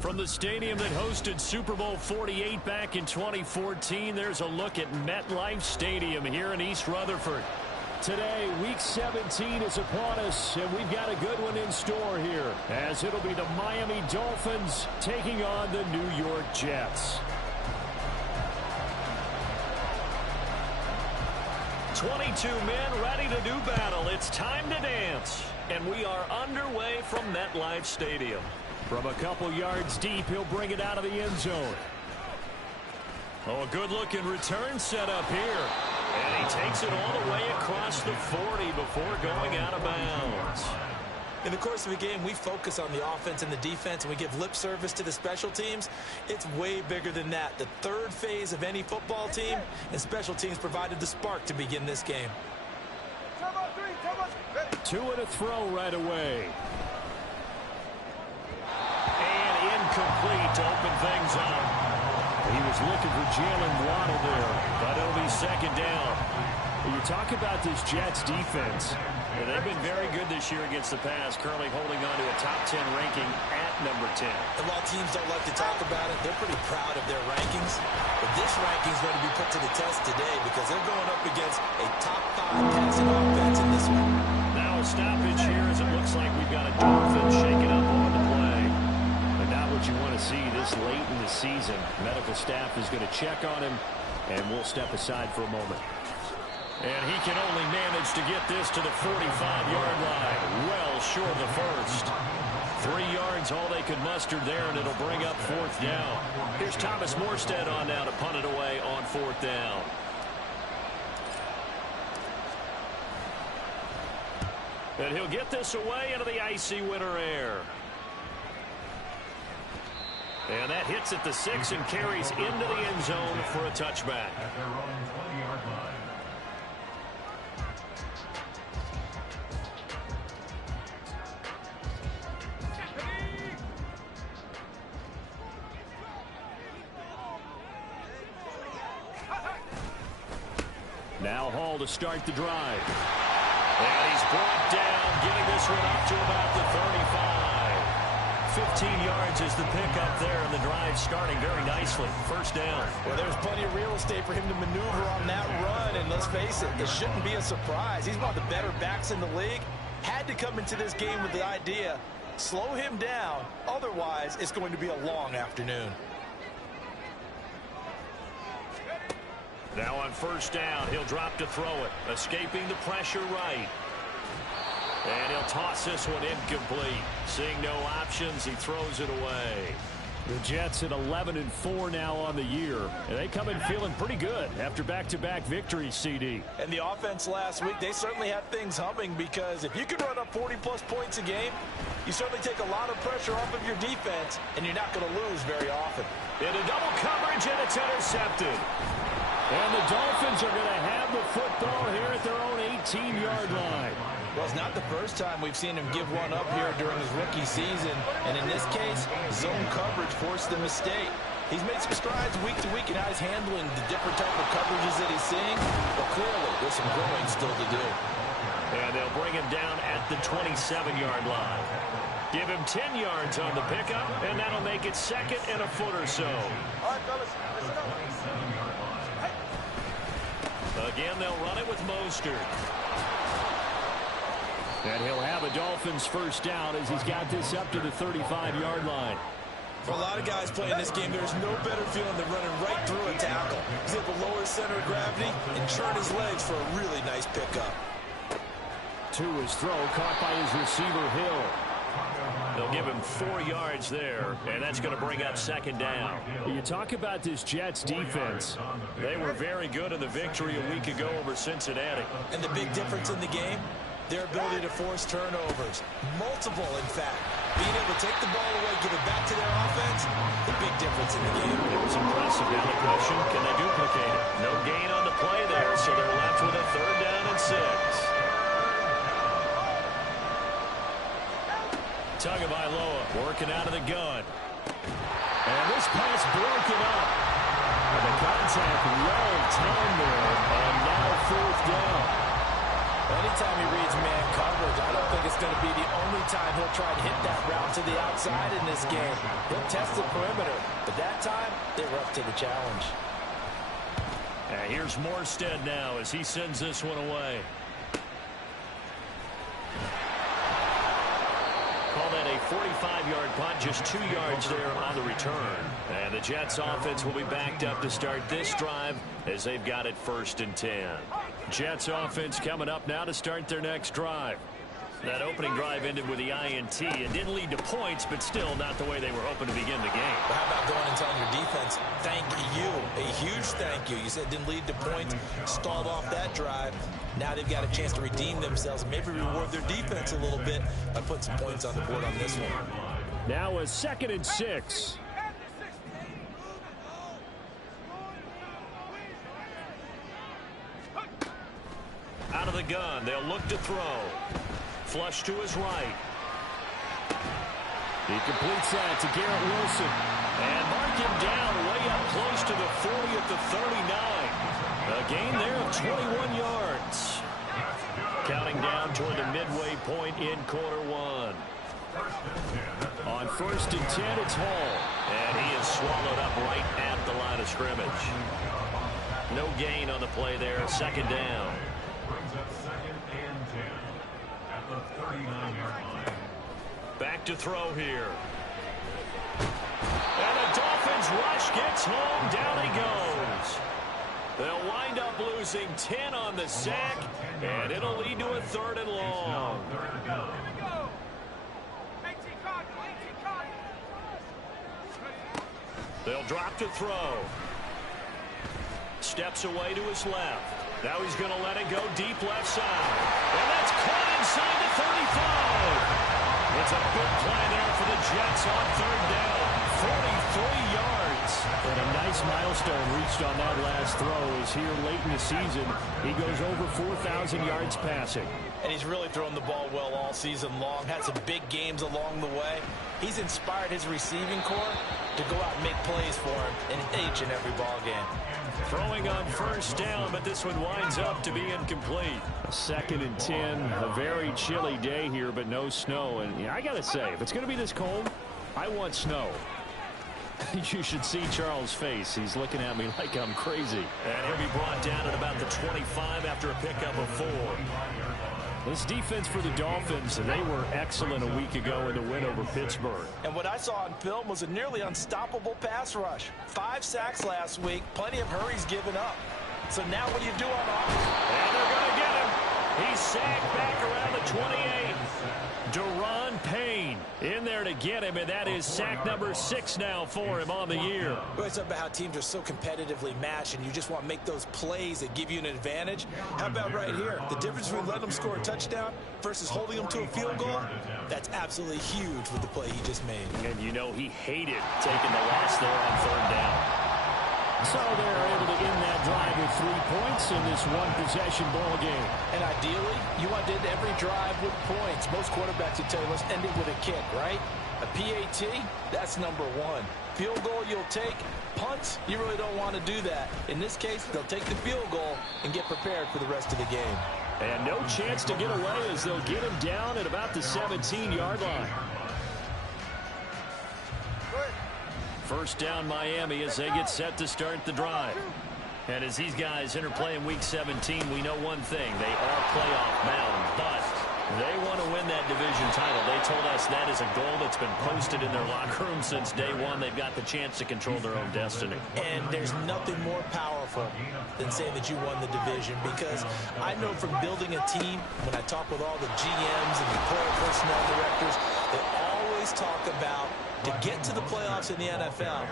From the stadium that hosted Super Bowl 48 back in 2014, there's a look at MetLife Stadium here in East Rutherford. Today, Week 17 is upon us, and we've got a good one in store here, as it'll be the Miami Dolphins taking on the New York Jets. 22 men ready to do battle. It's time to dance, and we are underway from MetLife Stadium. From a couple yards deep, he'll bring it out of the end zone. Oh, a good-looking return set up here. And he takes it all the way across the 40 before going out of bounds. In the course of a game, we focus on the offense and the defense, and we give lip service to the special teams. It's way bigger than that. The third phase of any football team, and special teams provided the spark to begin this game. 2 and a throw right away. Incomplete to open things up. He was looking for Jalen Waddle there, but it'll be second down. You talk about this Jets defense. Yeah, they've been very good this year against the pass, currently holding on to a top 10 ranking at number 10. And while teams don't like to talk about it, they're pretty proud of their rankings. But this ranking is going to be put to the test today because they're going up against a top 5 passing offense in this one. Now a stoppage here as it looks like we've got a Dolphin shaking up on the play. Not what you want to see this late in the season. Medical staff is going to check on him, and we'll step aside for a moment. And he can only manage to get this to the 45-yard line. Well short of the first. 3 yards, all they could muster there, and it'll bring up 4th down. Here's Thomas Morstead on now to punt it away on 4th down. And he'll get this away into the icy winter air. And that hits at the 6 and carries into the end zone for a touchback. Now Hall to start the drive. And he's brought down, getting this one up to about the 35. 15 yards is the pickup there, and the drive starting very nicely. First down. Well, there's plenty of real estate for him to maneuver on that run, and let's face it, it shouldn't be a surprise. He's one of the better backs in the league. Had to come into this game with the idea, slow him down, otherwise it's going to be a long afternoon. Now on first down, he'll drop to throw it, escaping the pressure right. And he'll toss this one incomplete. Seeing no options, he throws it away. The Jets at 11-4 now on the year. And they come in feeling pretty good after back-to-back victories, CD. And the offense last week, they certainly had things humming because if you can run up 40-plus points a game, you certainly take a lot of pressure off of your defense, and you're not going to lose very often. Into double coverage, and it's intercepted. And the Dolphins are going to have the football here at their own 18-yard line. Well, it's not the first time we've seen him give one up here during his rookie season. And in this case, zone coverage forced the mistake. He's made some strides week to week in how he's handling the different type of coverages that he's seeing. But clearly, there's some growing still to do. And they'll bring him down at the 27-yard line. Give him 10 yards on the pickup, and that'll make it second and a foot or so. All right, fellas, listen up. Again, they'll run it with Mostert. And he'll have a Dolphins first down as he's got this up to the 35-yard line. For a lot of guys playing this game, there's no better feeling than running right through a tackle. He's able to lower his center of gravity and churn his legs for a really nice pickup. To his throw, caught by his receiver, Hill. They'll give him 4 yards there, and that's going to bring up second down. You talk about this Jets defense. They were very good in the victory a week ago over Cincinnati. And the big difference in the game, their ability to force turnovers. Multiple, in fact. Being able to take the ball away, give it back to their offense, the big difference in the game. It was impressive. Now the question, can they duplicate it? No gain on the play there, so they're left with a 3rd down and 6. Tagovailoa working out of the gun. And this pass broken up. And the contact well timed there, and now 4th down. Anytime he reads man coverage, I don't think it's going to be the only time he'll try to hit that route to the outside in this game. He'll test the perimeter, but that time, they were up to the challenge. And here's Morstead now as he sends this one away. Call that a 45-yard punt, just 2 yards there on the return. And the Jets offense will be backed up to start this drive as they've got it 1st and 10. Jets offense coming up now to start their next drive. That opening drive ended with the INT. It didn't lead to points, but still not the way they were hoping to begin the game. But how about going and telling your defense, thank you, a huge thank you. You said it didn't lead to points, stalled off that drive. Now they've got a chance to redeem themselves and maybe reward their defense a little bit by putting some points on the board on this one. Now a 2nd and 6. Out of the gun, they'll look to throw. Flush to his right. He completes that to Garrett Wilson. And mark him down way up close to the 40 at the 39. A gain there of 21 yards. Counting down toward the midway point in Q1. On 1st and 10, it's Hall. And he is swallowed up right at the line of scrimmage. No gain on the play there. 2nd down. Back to throw here. And the Dolphins rush gets home. Down he goes. They'll wind up losing 10 on the sack, and it'll lead to a 3rd and long. They'll drop to throw. Steps away to his left. Now he's going to let it go deep left side. And that's caught inside the 35. It's a big play there for the Jets on 3rd down. 43 yards. And a nice milestone reached on that last throw is here late in the season. He goes over 4,000 yards passing. And he's really thrown the ball well all season long. Had some big games along the way. He's inspired his receiving corps to go out and make plays for him in each and every ball game. Throwing on 1st down, but this one winds up to be incomplete. 2nd and 10, a very chilly day here, but no snow. And I got to say, if it's going to be this cold, I want snow. You should see Charles' face. He's looking at me like I'm crazy. And he'll be brought down at about the 25 after a pickup of 4. This defense for the Dolphins, they were excellent a week ago in the win over Pittsburgh. And what I saw on film was a nearly unstoppable pass rush. 5 sacks last week, plenty of hurries given up. So now what do you do on offense? And they're going to get him. He's sacked back around the 28. Daron Payne in there to get him, and that is sack number 6 now for him on the year. We always talk about how teams are so competitively matched, and you just want to make those plays that give you an advantage. How about right here? The difference between letting them score a touchdown versus holding them to a field goal, that's absolutely huge with the play he just made. And you know he hated taking the loss there on 3rd down. So they're able to end that drive with 3 points in this one-possession ball game. And ideally, you want to end every drive with points. Most quarterbacks would tell you, let's end it with a kick, right? A PAT, that's number 1. Field goal you'll take. Punts, you really don't want to do that. In this case, they'll take the field goal and get prepared for the rest of the game. And no chance to get away as they'll get him down at about the 17-yard line. 1st down Miami as they get set to start the drive. And as these guys interplay in Week 17, we know one thing. They are playoff bound, but they want to win that division title. They told us that is a goal that's been posted in their locker room since day one. They've got the chance to control their own destiny. And there's nothing more powerful than saying that you won the division, because I know from building a team, when I talk with all the GMs and the player personnel directors, they always talk about, to get to the playoffs in the NFL,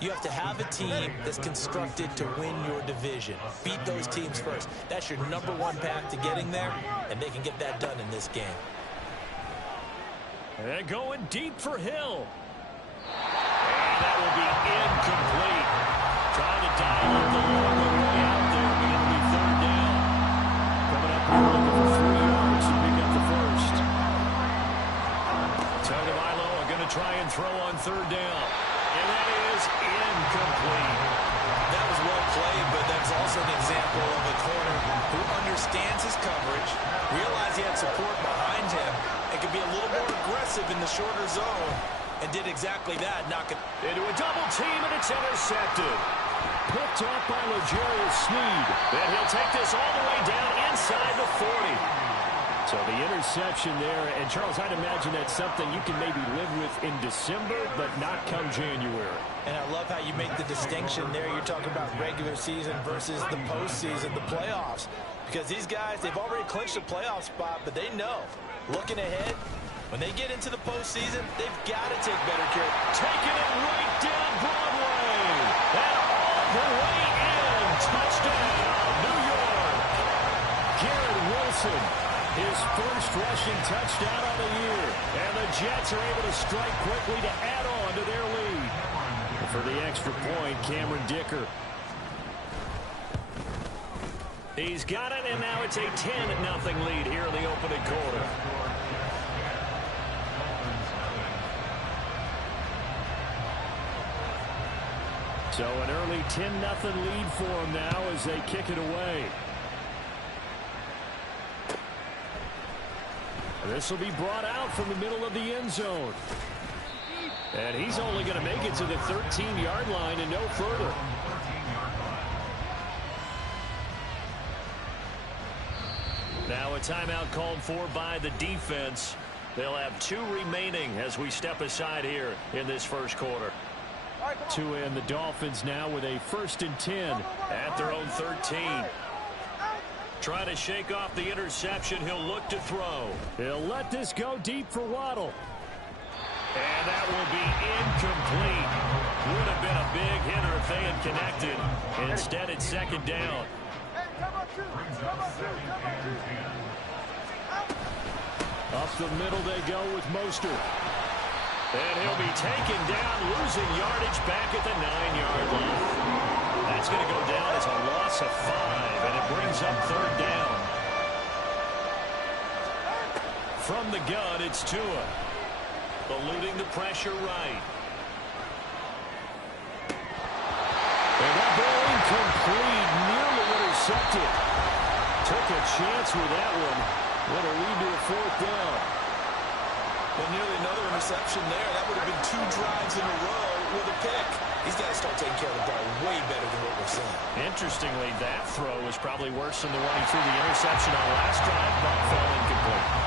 you have to have a team that's constructed to win your division. Beat those teams first. That's your number 1 path to getting there, and they can get that done in this game. And going deep for Hill. And that will be incomplete. Trying to dial up the long way out there, but it'll be third down. Coming up here looking for 3 yards to pick up the first. Tagovailoa are going to try and throw on third down. And that is incomplete. That was well played, but that's also an example of a corner who understands his coverage, realized he had support behind him, and could be a little more aggressive in the shorter zone, and did exactly that, knocking into a double team, and it's intercepted. Picked up by L'Jarius Sneed. And he'll take this all the way down inside the 40. So the interception there, and Charles, I'd imagine that's something you can maybe live with in December, but not come January. And I love how you make the distinction there. You're talking about regular season versus the postseason, the playoffs. Because these guys, they've already clinched a playoff spot, but they know, looking ahead, when they get into the postseason, they've got to take better care. Taking it right down Broadway. And all the way in. Touchdown, New York. Garrett Wilson, his first rushing touchdown of the year. And the Jets are able to strike quickly to add on to their lead. For the extra point, Cameron Dicker. He's got it, and now it's a 10-0 lead here in the opening quarter. So an early 10-0 lead for them now as they kick it away. This will be brought out from the middle of the end zone. And he's only going to make it to the 13-yard line and no further. Now a timeout called for by the defense. They'll have 2 remaining as we step aside here in this first quarter. To end the Dolphins now with a 1st and 10 at their own 13. Trying to shake off the interception. He'll look to throw. He'll let this go deep for Waddle. And that will be incomplete. Would have been a big hitter if they had connected. Instead, it's 2nd down. Up the middle they go with Mostert. And he'll be taken down, losing yardage back at the 9-yard line. That's going to go down as a loss of 5, and it brings up 3rd down. From the gun, it's Tua. Eluding the pressure right. And that ball incomplete, nearly intercepted. Took a chance with that one. What a lead to a 4th down. And nearly another interception there. That would have been 2 drives in a row with a pick. He's got to start taking care of the ball way better than what we're seeing. Interestingly, that throw was probably worse than the one he threw the interception on last drive, but fell incomplete.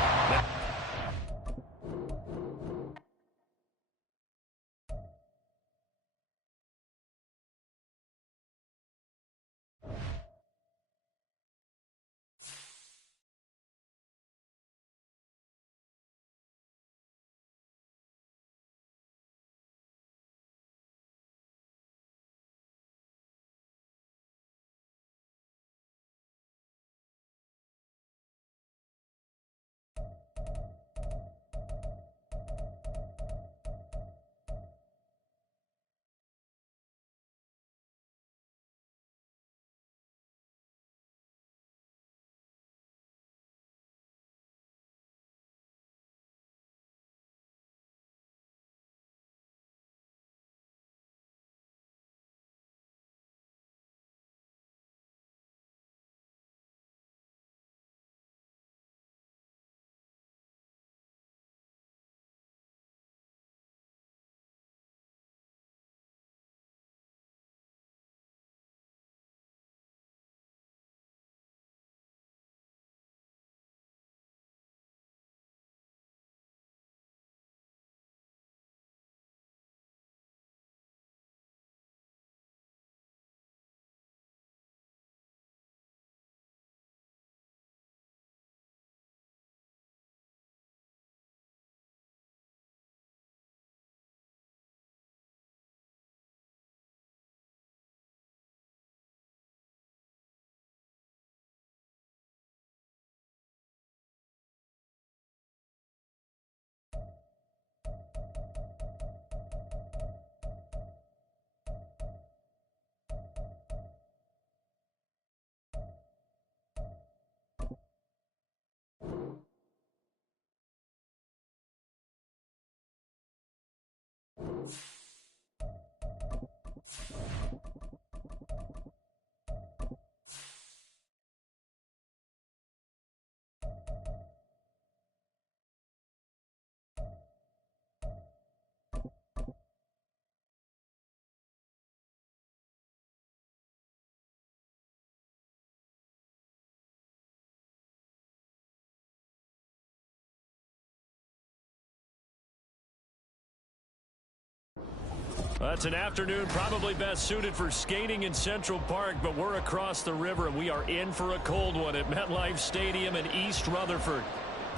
It's an afternoon probably best suited for skating in Central Park, but we're across the river, and we are in for a cold one at MetLife Stadium in East Rutherford.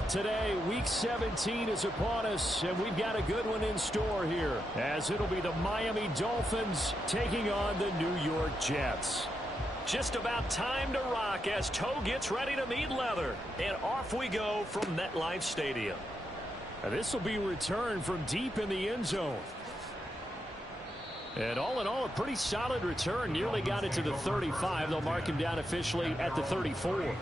Today, Week 17 is upon us, and we've got a good one in store here, as it'll be the Miami Dolphins taking on the New York Jets. Just about time to rock as toe gets ready to meet leather, and off we go from MetLife Stadium. And this will be returned from deep in the end zone. And all in all, a pretty solid return. Nearly got it to the 35. They'll mark him down officially at the 34.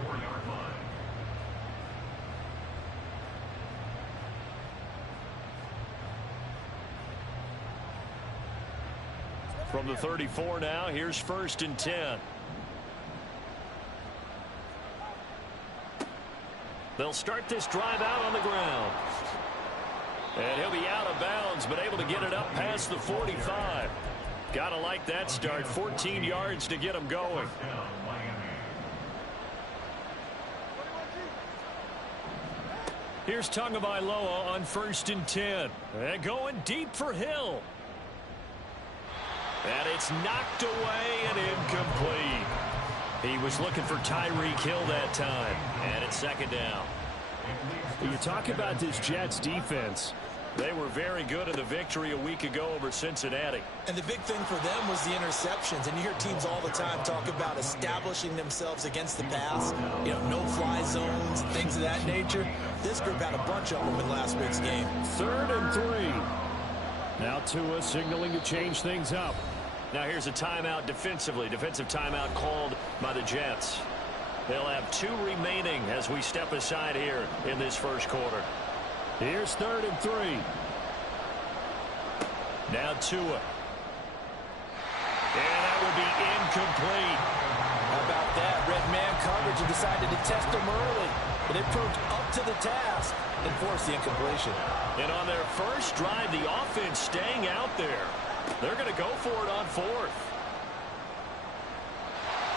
From the 34 now, here's 1st and 10. They'll start this drive out on the ground. And he'll be out of bounds, but able to get it up past the 45. Gotta like that start. 14 yards to get him going. Here's Tagovailoa on 1st and 10. And going deep for Hill. And it's knocked away and incomplete. He was looking for Tyreek Hill that time. And it's 2nd down. You talk about this Jets defense. They were very good in the victory a week ago over Cincinnati. And the big thing for them was the interceptions. And you hear teams all the time talk about establishing themselves against the pass. You know, no-fly zones, things of that nature. This group had a bunch of them in last week's game. 3rd and 3. Now Tua signaling to change things up. Now here's a timeout defensively. Defensive timeout called by the Jets. They'll have 2 remaining as we step aside here in this first quarter. Here's 3rd and 3. Now Tua. And that will be incomplete. How about that? Red man coverage and decided to test him early. But they proved up to the task and forced the incompletion. And on their first drive, the offense staying out there. They're going to go for it on 4th.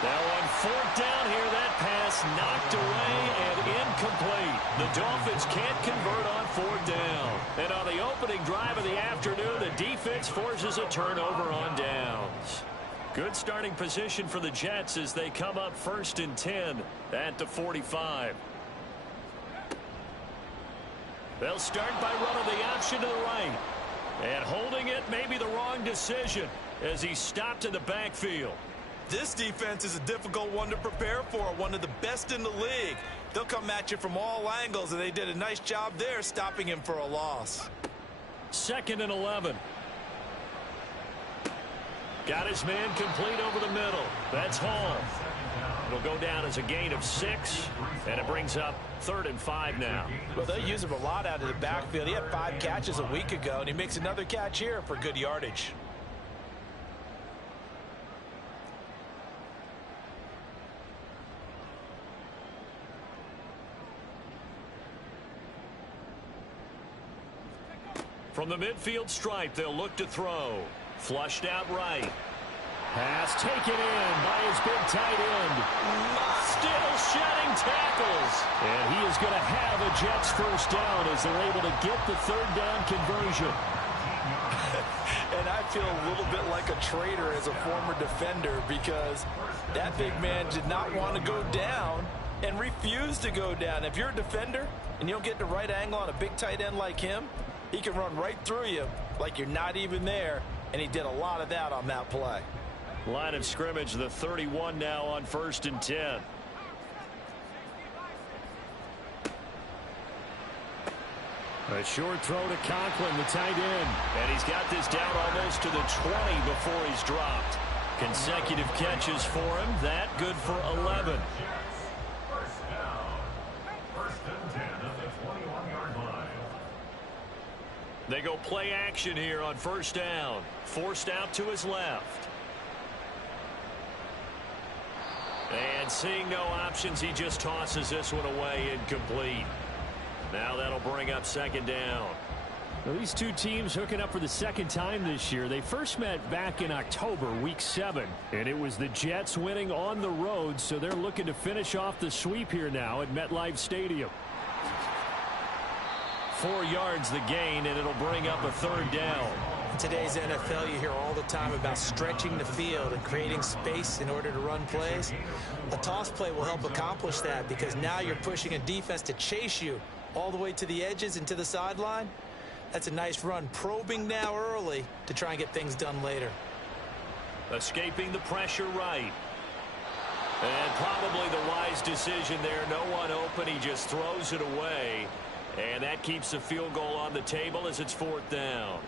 Now on 4th down here, that pass knocked away and incomplete. The Dolphins can't convert on 4th down. And on the opening drive of the afternoon, the defense forces a turnover on downs. Good starting position for the Jets as they come up 1st and 10 at the 45. They'll start by running the option to the right. And holding it may be the wrong decision as he stopped in the backfield. This defense is a difficult one to prepare for, one of the best in the league. They'll come at you from all angles, and they did a nice job there stopping him for a loss. 2nd and 11. Got his man complete over the middle. That's Hall. It'll go down as a gain of 6, and it brings up 3rd and 5 now. Well, they use him a lot out of the backfield. He had 5 catches a week ago, and he makes another catch here for good yardage. From the midfield stripe, they'll look to throw. Flushed out right. Pass taken in by his big tight end. Still shedding tackles. And he is going to have a Jets first down as they're able to get the 3rd down conversion. And I feel a little bit like a traitor as a former defender because that big man did not want to go down and refused to go down. If you're a defender and you don't get the right angle on a big tight end like him, he can run right through you like you're not even there, and he did a lot of that on that play. Line of scrimmage, the 31 now on 1st and 10. A short throw to Conklin, the tight end. And he's got this down almost to the 20 before he's dropped. Consecutive catches for him. That good for 11. They go play action here on 1st down. Forced out to his left. And seeing no options, he just tosses this one away incomplete. Now that'll bring up 2nd down. Well, these two teams hooking up for the 2nd time this year. They first met back in October, week 7. And it was the Jets winning on the road, so they're looking to finish off the sweep here now at MetLife Stadium. 4 yards the gain, and it'll bring up a 3rd down. today's NFL, you hear all the time about stretching the field and creating space in order to run plays. A toss play will help accomplish that because now you're pushing a defense to chase you all the way to the edges and to the sideline. That's a nice run, probing now early to try and get things done later. Escaping the pressure right. And probably the wise decision there. No one open. He just throws it away. And that keeps the field goal on the table as it's 4th down.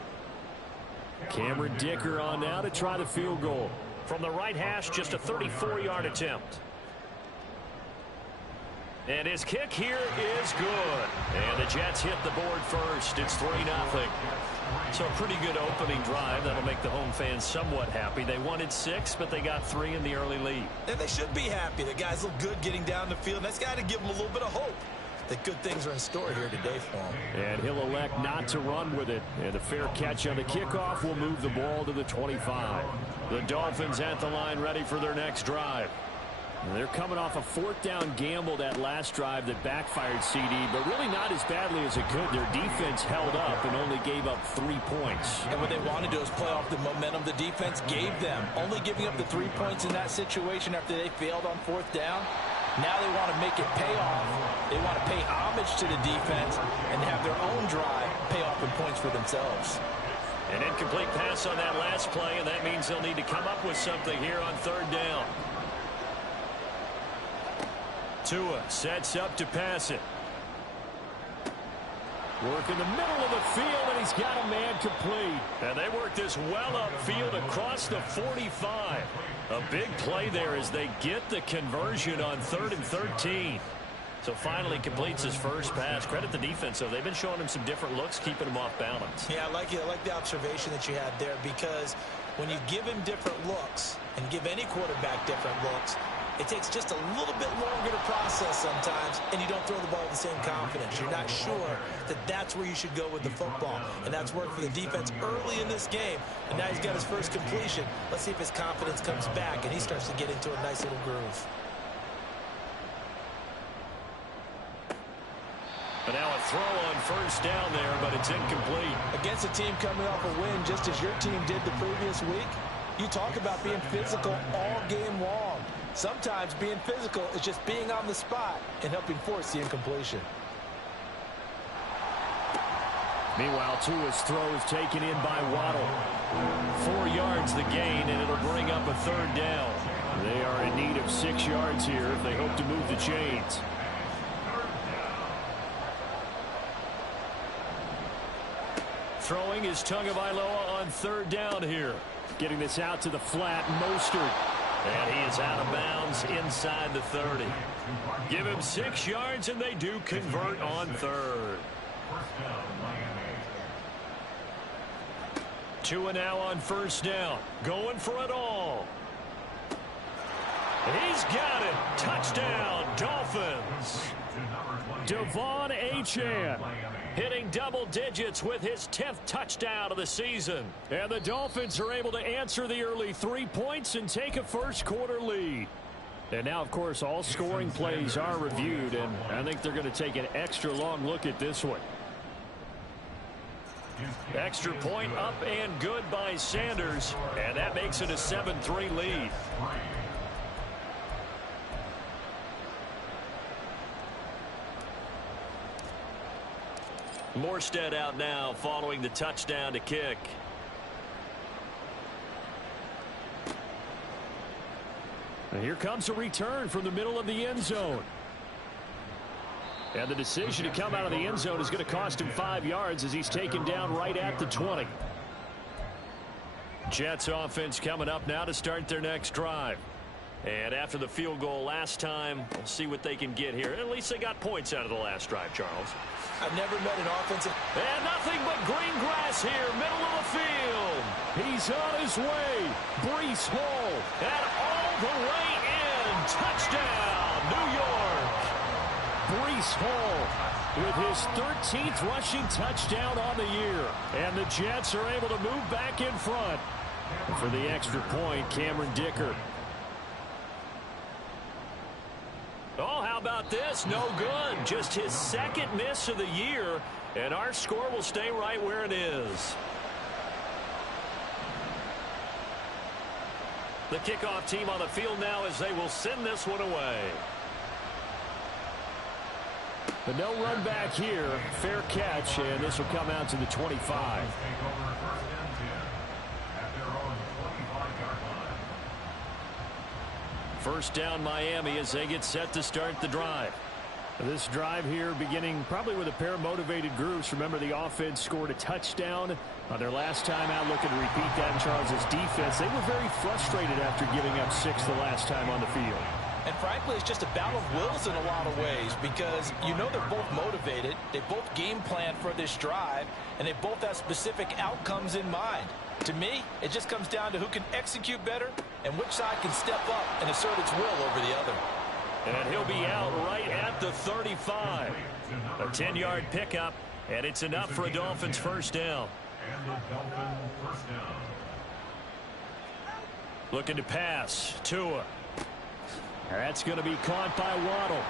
Cameron Dicker on now to try the field goal. From the right hash, just a 34-yard attempt. And his kick here is good. And the Jets hit the board first. It's 3-0. So a pretty good opening drive. That'll make the home fans somewhat happy. They wanted 6, but they got 3 in the early lead. And they should be happy. The guys look good getting down the field. And that's got to give them a little bit of hope that good things are in store here today for him. And he'll elect not to run with it. And a fair catch on the kickoff will move the ball to the 25. The Dolphins at the line ready for their next drive. They're coming off a 4th down gamble that last drive that backfired, CD, but really not as badly as it could. Their defense held up and only gave up 3 points. And what they want to do is play off the momentum the defense gave them. Only giving up the 3 points in that situation after they failed on 4th down. Now they want to make it pay off. They want to pay homage to the defense and have their own drive pay off in points for themselves. An incomplete pass on that last play, and that means they'll need to come up with something here on 3rd down. Tua sets up to pass it. Work in the middle of the field, and he's got a man complete. And they work this well upfield across the 45. A big play there as they get the conversion on 3rd and 13. So finally completes his first pass. Credit the defense, though. They've been showing him some different looks, keeping him off balance. Yeah, I like the observation that you had there, because when you give him different looks and give any quarterback different looks, it takes just a little bit longer to process sometimes, and you don't throw the ball with the same confidence. You're not sure that that's where you should go with the football, and that's worked for the defense early in this game, and now he's got his first completion. Let's see if his confidence comes back, and he starts to get into a nice little groove. But now a throw on 1st down there, but it's incomplete. Against a team coming off a win just as your team did the previous week, you talk about being physical all game long. Sometimes being physical is just being on the spot and helping force the incompletion. Meanwhile, Tua's throw is taken in by Waddle. 4 yards the gain, and it'll bring up a 3rd down. They are in need of 6 yards here if they hope to move the chains. Throwing is Tagovailoa on 3rd down here. Getting this out to the flat, Mostert. And he is out of bounds inside the 30. Give him 6 yards, and they do convert on 3rd. Tua now on 1st down. Going for it all. He's got it. Touchdown, Dolphins. Devon Achane hitting double digits with his 10th touchdown of the season. And the Dolphins are able to answer the early 3 points and take a 1st quarter lead. And now, of course, all scoring plays are reviewed, and I think they're going to take an extra long look at this one. Extra point up and good by Sanders, and that makes it a 7-3 lead. Morstead out now following the touchdown to kick. And here comes a return from the middle of the end zone. And the decision to come out of the end zone is going to cost him 5 yards as he's taken down right at the 20. Jets offense coming up now to start their next drive. And after the field goal last time, we'll see what they can get here. At least they got points out of the last drive, Charles. I've never met an offensive... And nothing but green grass here, middle of the field. He's on his way. Breece Hall. And all the way in. Touchdown, New York. Breece Hall with his 13th rushing touchdown on the year. And the Jets are able to move back in front. And for the extra point, Cameron Dicker. Oh, how about this? No good. Just his 2nd miss of the year, and our score will stay right where it is. The kickoff team on the field now as they will send this one away. But no run back here. Fair catch, and this will come out to the 25. First down Miami as they get set to start the drive. This drive here beginning probably with a pair of motivated groups. Remember, the offense scored a touchdown on their last time out, looking to repeat that in Charles' defense. They were very frustrated after giving up 6 the last time on the field. And frankly, it's just a battle of wills in a lot of ways because you know they're both motivated. They both game plan for this drive, and they both have specific outcomes in mind. To me, it just comes down to who can execute better and which side can step up and assert its will over the other. And he'll be out right at the 35. A 10-yard pickup, and it's enough for a Dolphins first down. Looking to pass. Tua. That's going to be caught by Waddle.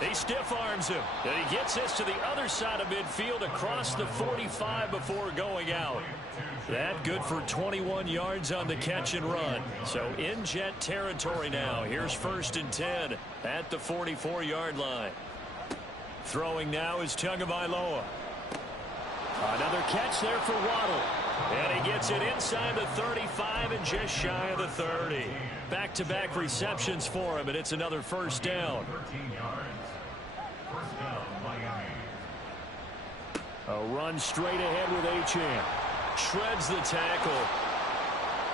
He stiff arms him. And he gets this to the other side of midfield across the 45 before going out. That good for 21 yards on the catch and run. So in Jet territory now. Here's 1st and 10 at the 44-yard line. Throwing now is Tagovailoa. Another catch there for Waddle. And he gets it inside the 35 and just shy of the 30. Back-to-back receptions for him, and it's another first down. A run straight ahead with Achane. Shreds the tackle.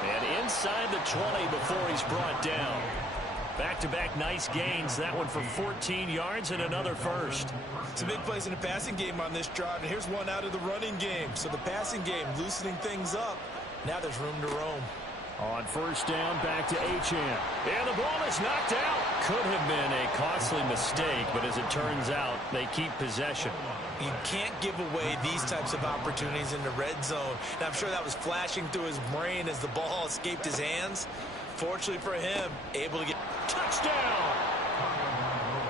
And inside the 20 before he's brought down. Back-to-back nice gains. That one for 14 yards and another first. It's a big plays in the passing game on this drive, and here's one out of the running game. So the passing game loosening things up. Now there's room to roam. On first down, back to Achane. And the ball is knocked out. Could have been a costly mistake, but as it turns out, they keep possession. You can't give away these types of opportunities in the red zone. And I'm sure that was flashing through his brain as the ball escaped his hands. Fortunately for him, able to get... Touchdown!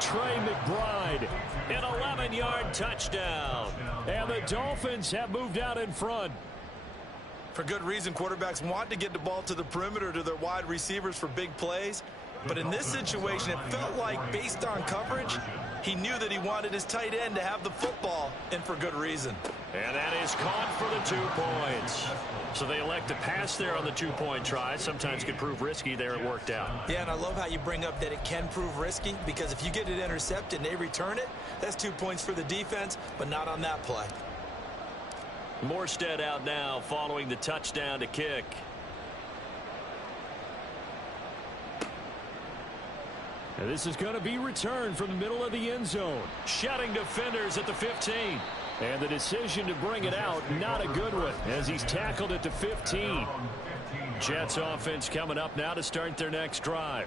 Trey McBride, an 11-yard touchdown. And the Dolphins have moved out in front. For good reason, quarterbacks want to get the ball to the perimeter to their wide receivers for big plays. But in this situation, it felt like, based on coverage, he knew that he wanted his tight end to have the football, and for good reason. And that is caught for the 2 points. So they elect to pass there on the 2-point try. Sometimes can prove risky. There it worked out. Yeah, and I love how you bring up that it can prove risky, because if you get it intercepted and they return it, that's 2 points for the defense, but not on that play. Morstead out now following the touchdown to kick. And this is going to be returned from the middle of the end zone. Shutting defenders at the 15. And the decision to bring it out, not a good one, as he's tackled at the 15. Jets offense coming up now to start their next drive.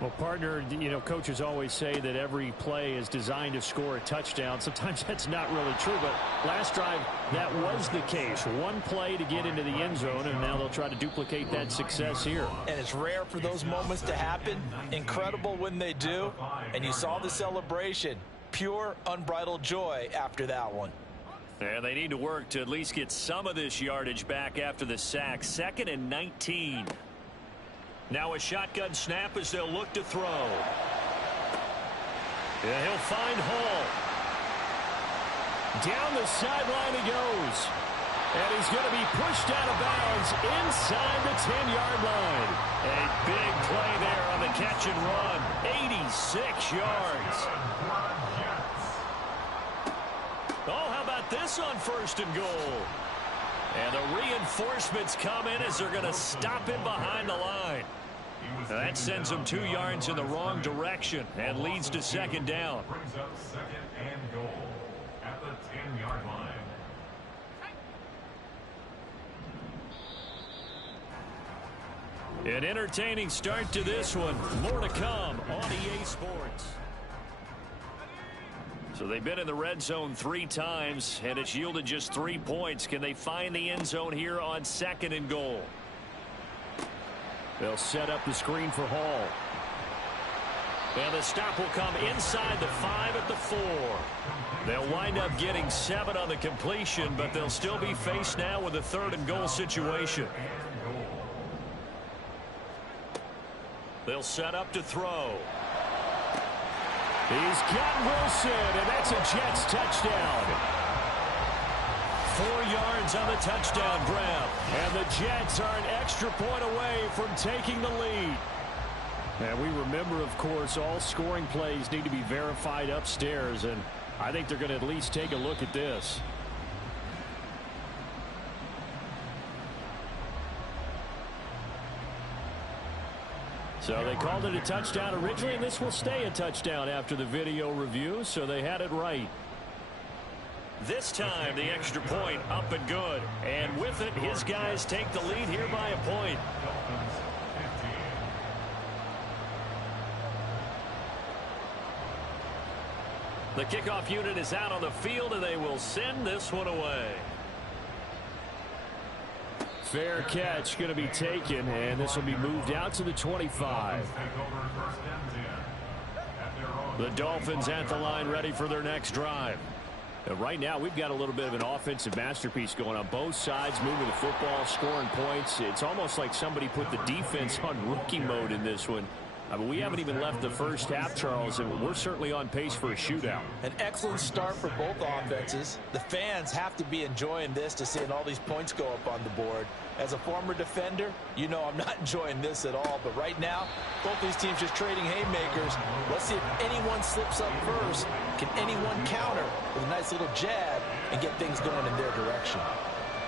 Well, partner, you know, coaches always say that every play is designed to score a touchdown. Sometimes that's not really true, but last drive, that was the case. One play to get into the end zone, and now they'll try to duplicate that success here. And it's rare for those moments to happen. Incredible when they do. And you saw the celebration. Pure, unbridled joy after that one. And they need to work to at least get some of this yardage back after the sack. 2nd and 19. Now a shotgun snap as they'll look to throw. Yeah, he'll find Hall. Down the sideline he goes. And he's going to be pushed out of bounds inside the 10-yard line. A big play there on the catch and run. 86 yards. Oh, how about this on 1st and goal? And the reinforcements come in as they're going to stop him behind the line. That sends him 2 yards in the wrong direction and leads to 2nd down. Brings up 2nd and goal at the 10-yard line. An entertaining start to this one. More to come on EA Sports. So they've been in the red zone 3 times, and it's yielded just 3 points. Can they find the end zone here on 2nd and goal? They'll set up the screen for Hall. And the stop will come inside the 5 at the 4. They'll wind up getting 7 on the completion, but they'll still be faced now with a 3rd and goal situation. They'll set up to throw. He's got Wilson, and that's a Jets touchdown. 4 yards on the touchdown grab. And the Jets are an extra point away from taking the lead. And we remember, of course, all scoring plays need to be verified upstairs, and I think they're going to at least take a look at this. So they called it a touchdown originally, and this will stay a touchdown after the video review, so they had it right. This time, the extra point up and good. And with it, his guys take the lead here by a point. The kickoff unit is out on the field, and they will send this one away. Fair catch going to be taken, and this will be moved out to the 25. The Dolphins at the line ready for their next drive. Right now, we've got a little bit of an offensive masterpiece going on both sides, moving the football, scoring points. It's almost like somebody put the defense on rookie mode in this one. I mean, we haven't even left the first half, Charles, and we're certainly on pace for a shootout. An excellent start for both offenses. The fans have to be enjoying this to seeing all these points go up on the board. As a former defender, you know I'm not enjoying this at all. But right now, both these teams just trading haymakers. Let's see if anyone slips up first. Can anyone counter with a nice little jab and get things going in their direction?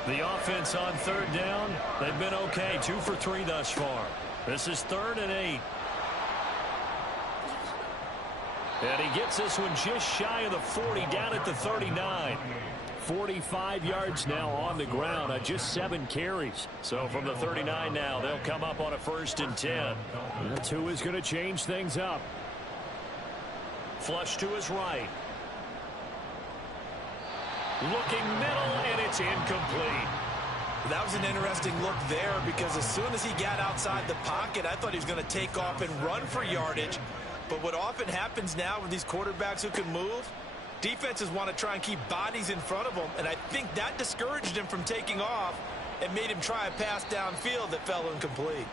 The offense on third down, they've been okay. 2 for 3 thus far. This is 3rd and 8. And he gets this one just shy of the 40, down at the 39. 45 yards now on the ground on just 7 carries. So from the 39 now, they'll come up on a 1st and 10. That's who is going to change things up. Flush to his right. Looking middle, and it's incomplete. That was an interesting look there because as soon as he got outside the pocket, I thought he was going to take off and run for yardage. But what often happens now with these quarterbacks who can move, defenses want to try and keep bodies in front of them, and I think that discouraged him from taking off and made him try a pass downfield that fell incomplete.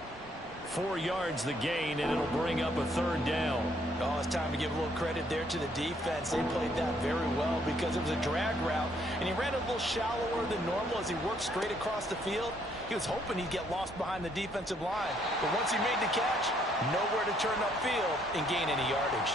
4 yards the gain, and it'll bring up a 3rd down. Oh, it's time to give a little credit there to the defense. They played that very well because it was a drag route, and he ran a little shallower than normal as he worked straight across the field. He was hoping he'd get lost behind the defensive line. But once he made the catch, nowhere to turn upfield and gain any yardage.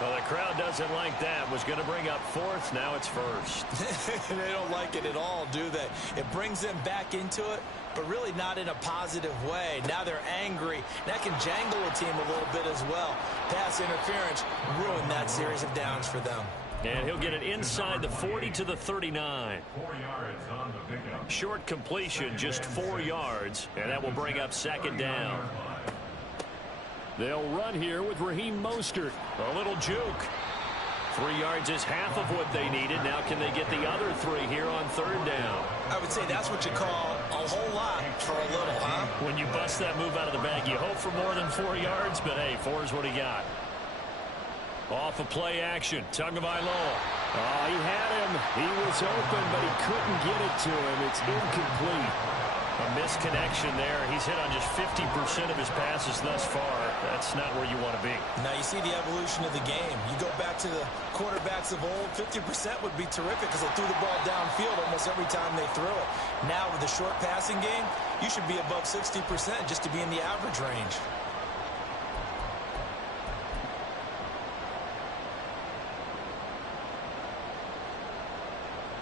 Well, the crowd doesn't like that. Was going to bring up 4th. Now it's 1st. They don't like it at all, do they? It brings them back into it, but really not in a positive way. Now they're angry. That can jangle a team a little bit as well. Pass interference ruined that series of downs for them. And he'll get it inside the 40 to the 39. 4 yards on the pickup. Short completion, just 4 yards, and that will bring up 2nd down. They'll run here with Raheem Mostert. A little juke. 3 yards is half of what they needed. Now can they get the other 3 here on 3rd down? I would say that's what you call a whole lot for a little, huh? When you bust that move out of the bag, you hope for more than 4 yards, but hey, 4 is what he got. Off of play action, Tagovailoa. Oh, he had him. He was open, but he couldn't get it to him. It's incomplete. A misconnection there. He's hit on just 50% of his passes thus far. That's not where you want to be. Now you see the evolution of the game. You go back to the quarterbacks of old, 50% would be terrific because they threw the ball downfield almost every time they threw it. Now with the short passing game, you should be above 60% just to be in the average range.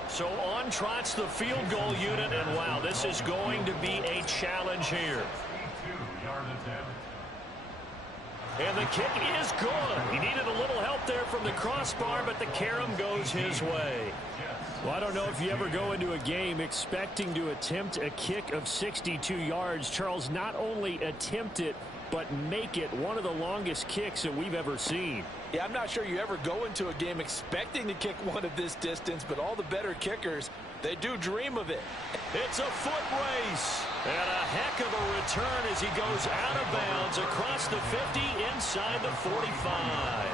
So on trots the field goal unit, and wow, this is going to be a challenge here. And the kick is good. He needed a little help there from the crossbar, but the carom goes his way. Well, I don't know if you ever go into a game expecting to attempt a kick of 62 yards. Charles, not only attempt it, but make it one of the longest kicks that we've ever seen. Yeah, I'm not sure you ever go into a game expecting to kick one of this distance, but all the better kickers, they do dream of it. It's a foot race. And a heck of a return as he goes out of bounds across the 50 inside the 45.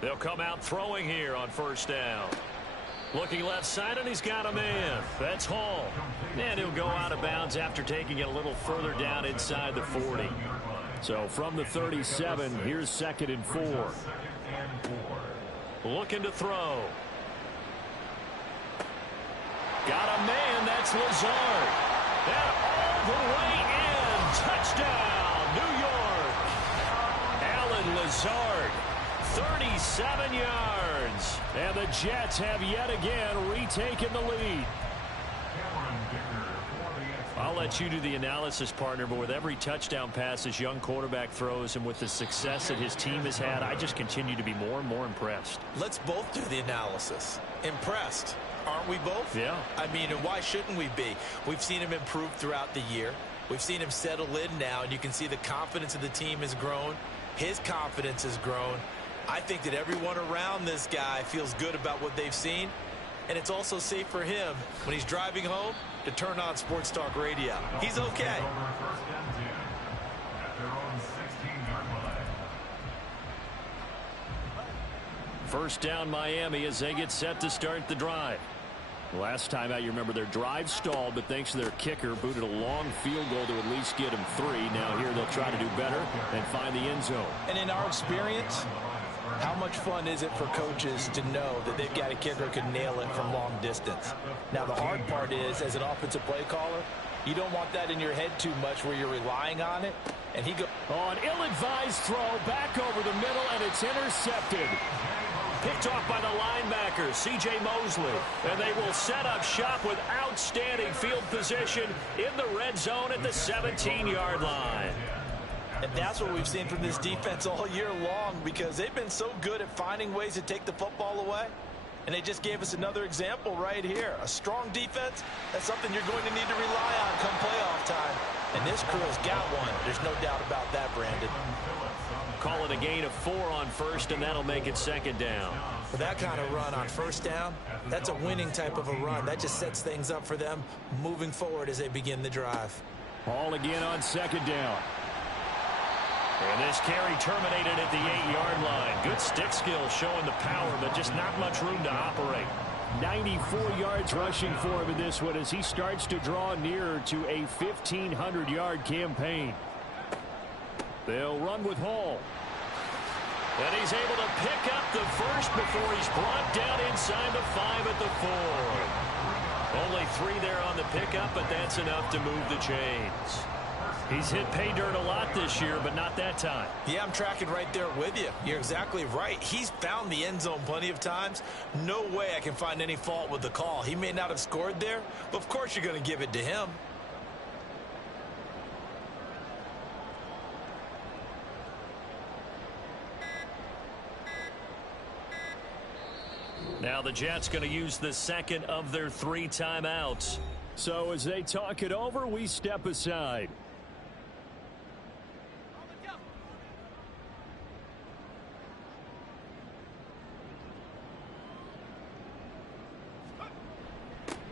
They'll come out throwing here on 1st down. Looking left side, and he's got a man. That's Hall. And he'll go out of bounds after taking it a little further down inside the 40. So from the 37, here's 2nd and 4. Looking to throw. Got a man. That's Lazard. And all the way in. Touchdown, New York. Alan Lazard. 37 yards. And the Jets have yet again retaken the lead. I'll let you do the analysis, partner, but with every touchdown pass this young quarterback throws and with the success that his team has had, I just continue to be more and more impressed. Let's both do the analysis. Impressed. Aren't we both? Yeah. I mean, and why shouldn't we be? We've seen him improve throughout the year. We've seen him settle in now, and you can see the confidence of the team has grown. His confidence has grown. I think that everyone around this guy feels good about what they've seen, and it's also safe for him when he's driving home to turn on Sports Talk Radio. He's okay. First down, Miami, as they get set to start the drive. Last time out, you remember their drive stalled, but thanks to their kicker, booted a long field goal to at least get them 3. Now here they'll try to do better and find the end zone. And in our experience, how much fun is it for coaches to know that they've got a kicker who can nail it from long distance? Now, the hard part is, as an offensive play caller, you don't want that in your head too much where you're relying on it. And he goes on ill-advised throw back over the middle, and it's intercepted. Picked off by the linebacker, C.J. Mosley. And they will set up shop with outstanding field position in the red zone at the 17-yard line. And that's what we've seen from this defense all year long, because they've been so good at finding ways to take the football away. And they just gave us another example right here. A strong defense, that's something you're going to need to rely on come playoff time. And this crew has got one. There's no doubt about that, Brandon. Call it a gain of 4 on first, and that'll make it 2nd down. For that kind of run on first down, that's a winning type of a run. That just sets things up for them moving forward as they begin the drive. Ball again on 2nd down. And this carry terminated at the 8-yard line. Good stick skill showing the power, but just not much room to operate. 94 yards rushing for him in this one as he starts to draw nearer to a 1,500-yard campaign. They'll run with Hall. And he's able to pick up the first before he's brought down inside the 5 at the 4. Only 3 there on the pickup, but that's enough to move the chains. He's hit pay dirt a lot this year, but not that time. Yeah, I'm tracking right there with you. You're exactly right. He's found the end zone plenty of times. No way I can find any fault with the call. He may not have scored there, but of course you're going to give it to him. Now the Jets going to use the second of their 3 timeouts. So as they talk it over, we step aside.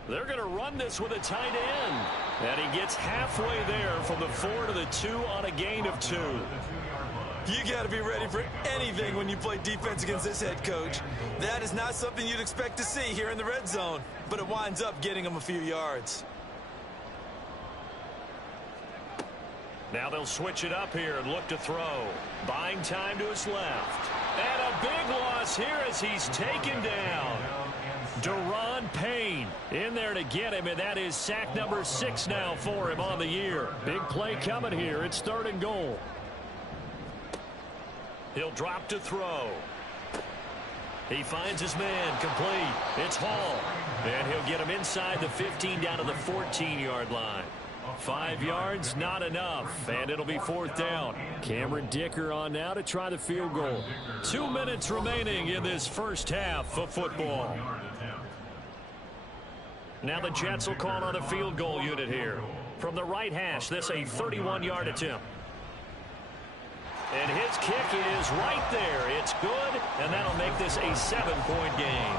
They're going to run this with a tight end. And he gets halfway there from the 4 to the 2 on a gain of 2. You got to be ready for anything when you play defense against this head coach. That is not something you'd expect to see here in the red zone, but it winds up getting him a few yards. Now they'll switch it up here and look to throw. Buying time to his left. And a big loss here as he's taken down. Deron Payne in there to get him, and that is sack number 6 now for him on the year. Big play coming here. It's 3rd and goal. He'll drop to throw. He finds his man complete. It's Hall. And he'll get him inside the 15 down to the 14-yard line. 5 yards, not enough. And it'll be 4th down. Cameron Dicker on now to try the field goal. 2 minutes remaining in this first half of football. Now the Jets will call on a field goal unit here. From the right hash, this a 31-yard attempt. And his kick is right there. It's good, and that'll make this a 7-point game.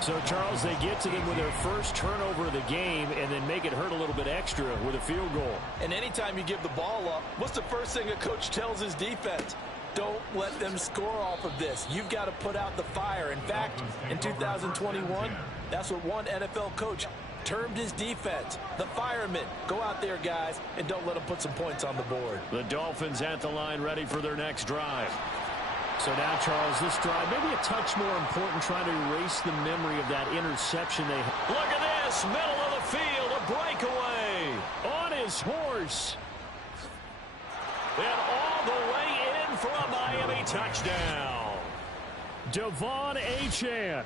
So, Charles, they get to them with their first turnover of the game and then make it hurt a little bit extra with a field goal. And anytime you give the ball up, what's the first thing a coach tells his defense? Don't let them score off of this. You've got to put out the fire. In fact, in 2021, That's what one NFL coach termed his defense. The firemen. Go out there, guys, and don't let them put some points on the board. The Dolphins at the line ready for their next drive. So now, Charles, this drive maybe a touch more important, trying to erase the memory of that interception they had. Look at this, middle of the field, a breakaway on his horse. And all the way in for a Miami touchdown. Devon Achane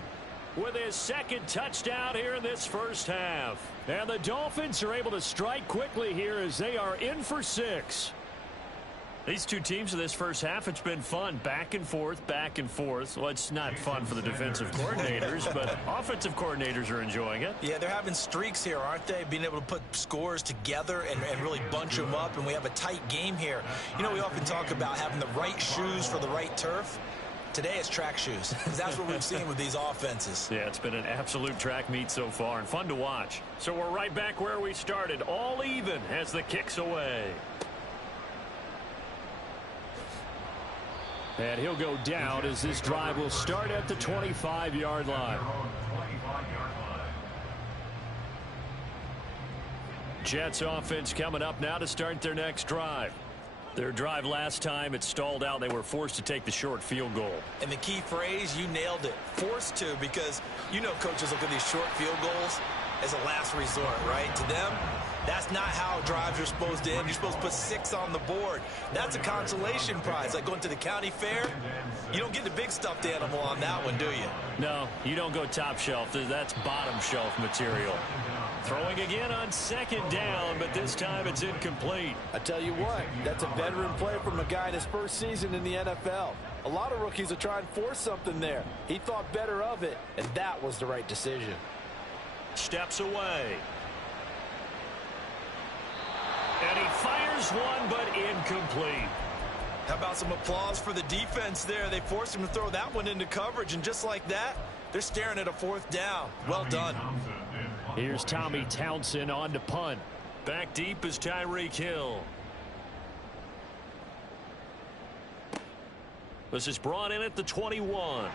with his second touchdown here in this first half. And the Dolphins are able to strike quickly here as they are in for 6. These two teams in this first half, it's been fun. Back and forth, back and forth. Well, it's not fun for the defensive coordinators, but offensive coordinators are enjoying it. Yeah, they're having streaks here, aren't they? Being able to put scores together and really bunch them up, and we have a tight game here. You know, we often talk about having the right shoes for the right turf. Today it's track shoes, because that's what we've seen with these offenses. Yeah, it's been an absolute track meet so far, and fun to watch. So we're right back where we started, all even as the kick's away. And he'll go down as this drive will start at the 25-yard line. Jets offense coming up now to start their next drive. Their drive last time, it stalled out. They were forced to take the short field goal. And the key phrase, you nailed it. Forced to, because you know coaches look at these short field goals as a last resort, right? To them, that's not how drives are supposed to end. You're supposed to put 6 on the board. That's a consolation prize. Like going to the county fair, you don't get the big stuffed animal on that one, do you? No, you don't go top shelf. That's bottom shelf material. Throwing again on second down, but this time it's incomplete. I tell you what, that's a veteran play from a guy in his first season in the NFL. A lot of rookies are trying to force something there. He thought better of it, and that was the right decision. Steps away. And he fires one, but incomplete. How about some applause for the defense there? They forced him to throw that one into coverage, and just like that, they're staring at a 4th down. Well done. Here's Tommy Townsend on to punt. Back deep is Tyreek Hill. This is brought in at the 21.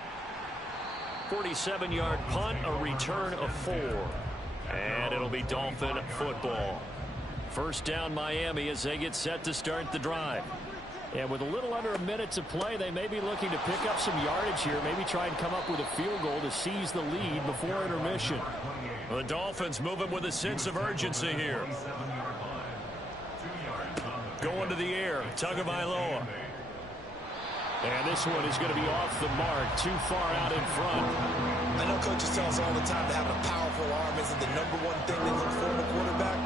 47-yard punt, a return of 4. And it'll be Dolphin football. First down Miami as they get set to start the drive. And with a little under a minute to play, they may be looking to pick up some yardage here, maybe try and come up with a field goal to seize the lead before intermission. The Dolphins moving with a sense of urgency here. Going to the air, Tagovailoa. And this one is going to be off the mark, too far out in front. I know coaches tell us all the time that having a powerful arm isn't the #1 thing they look for in a quarterback.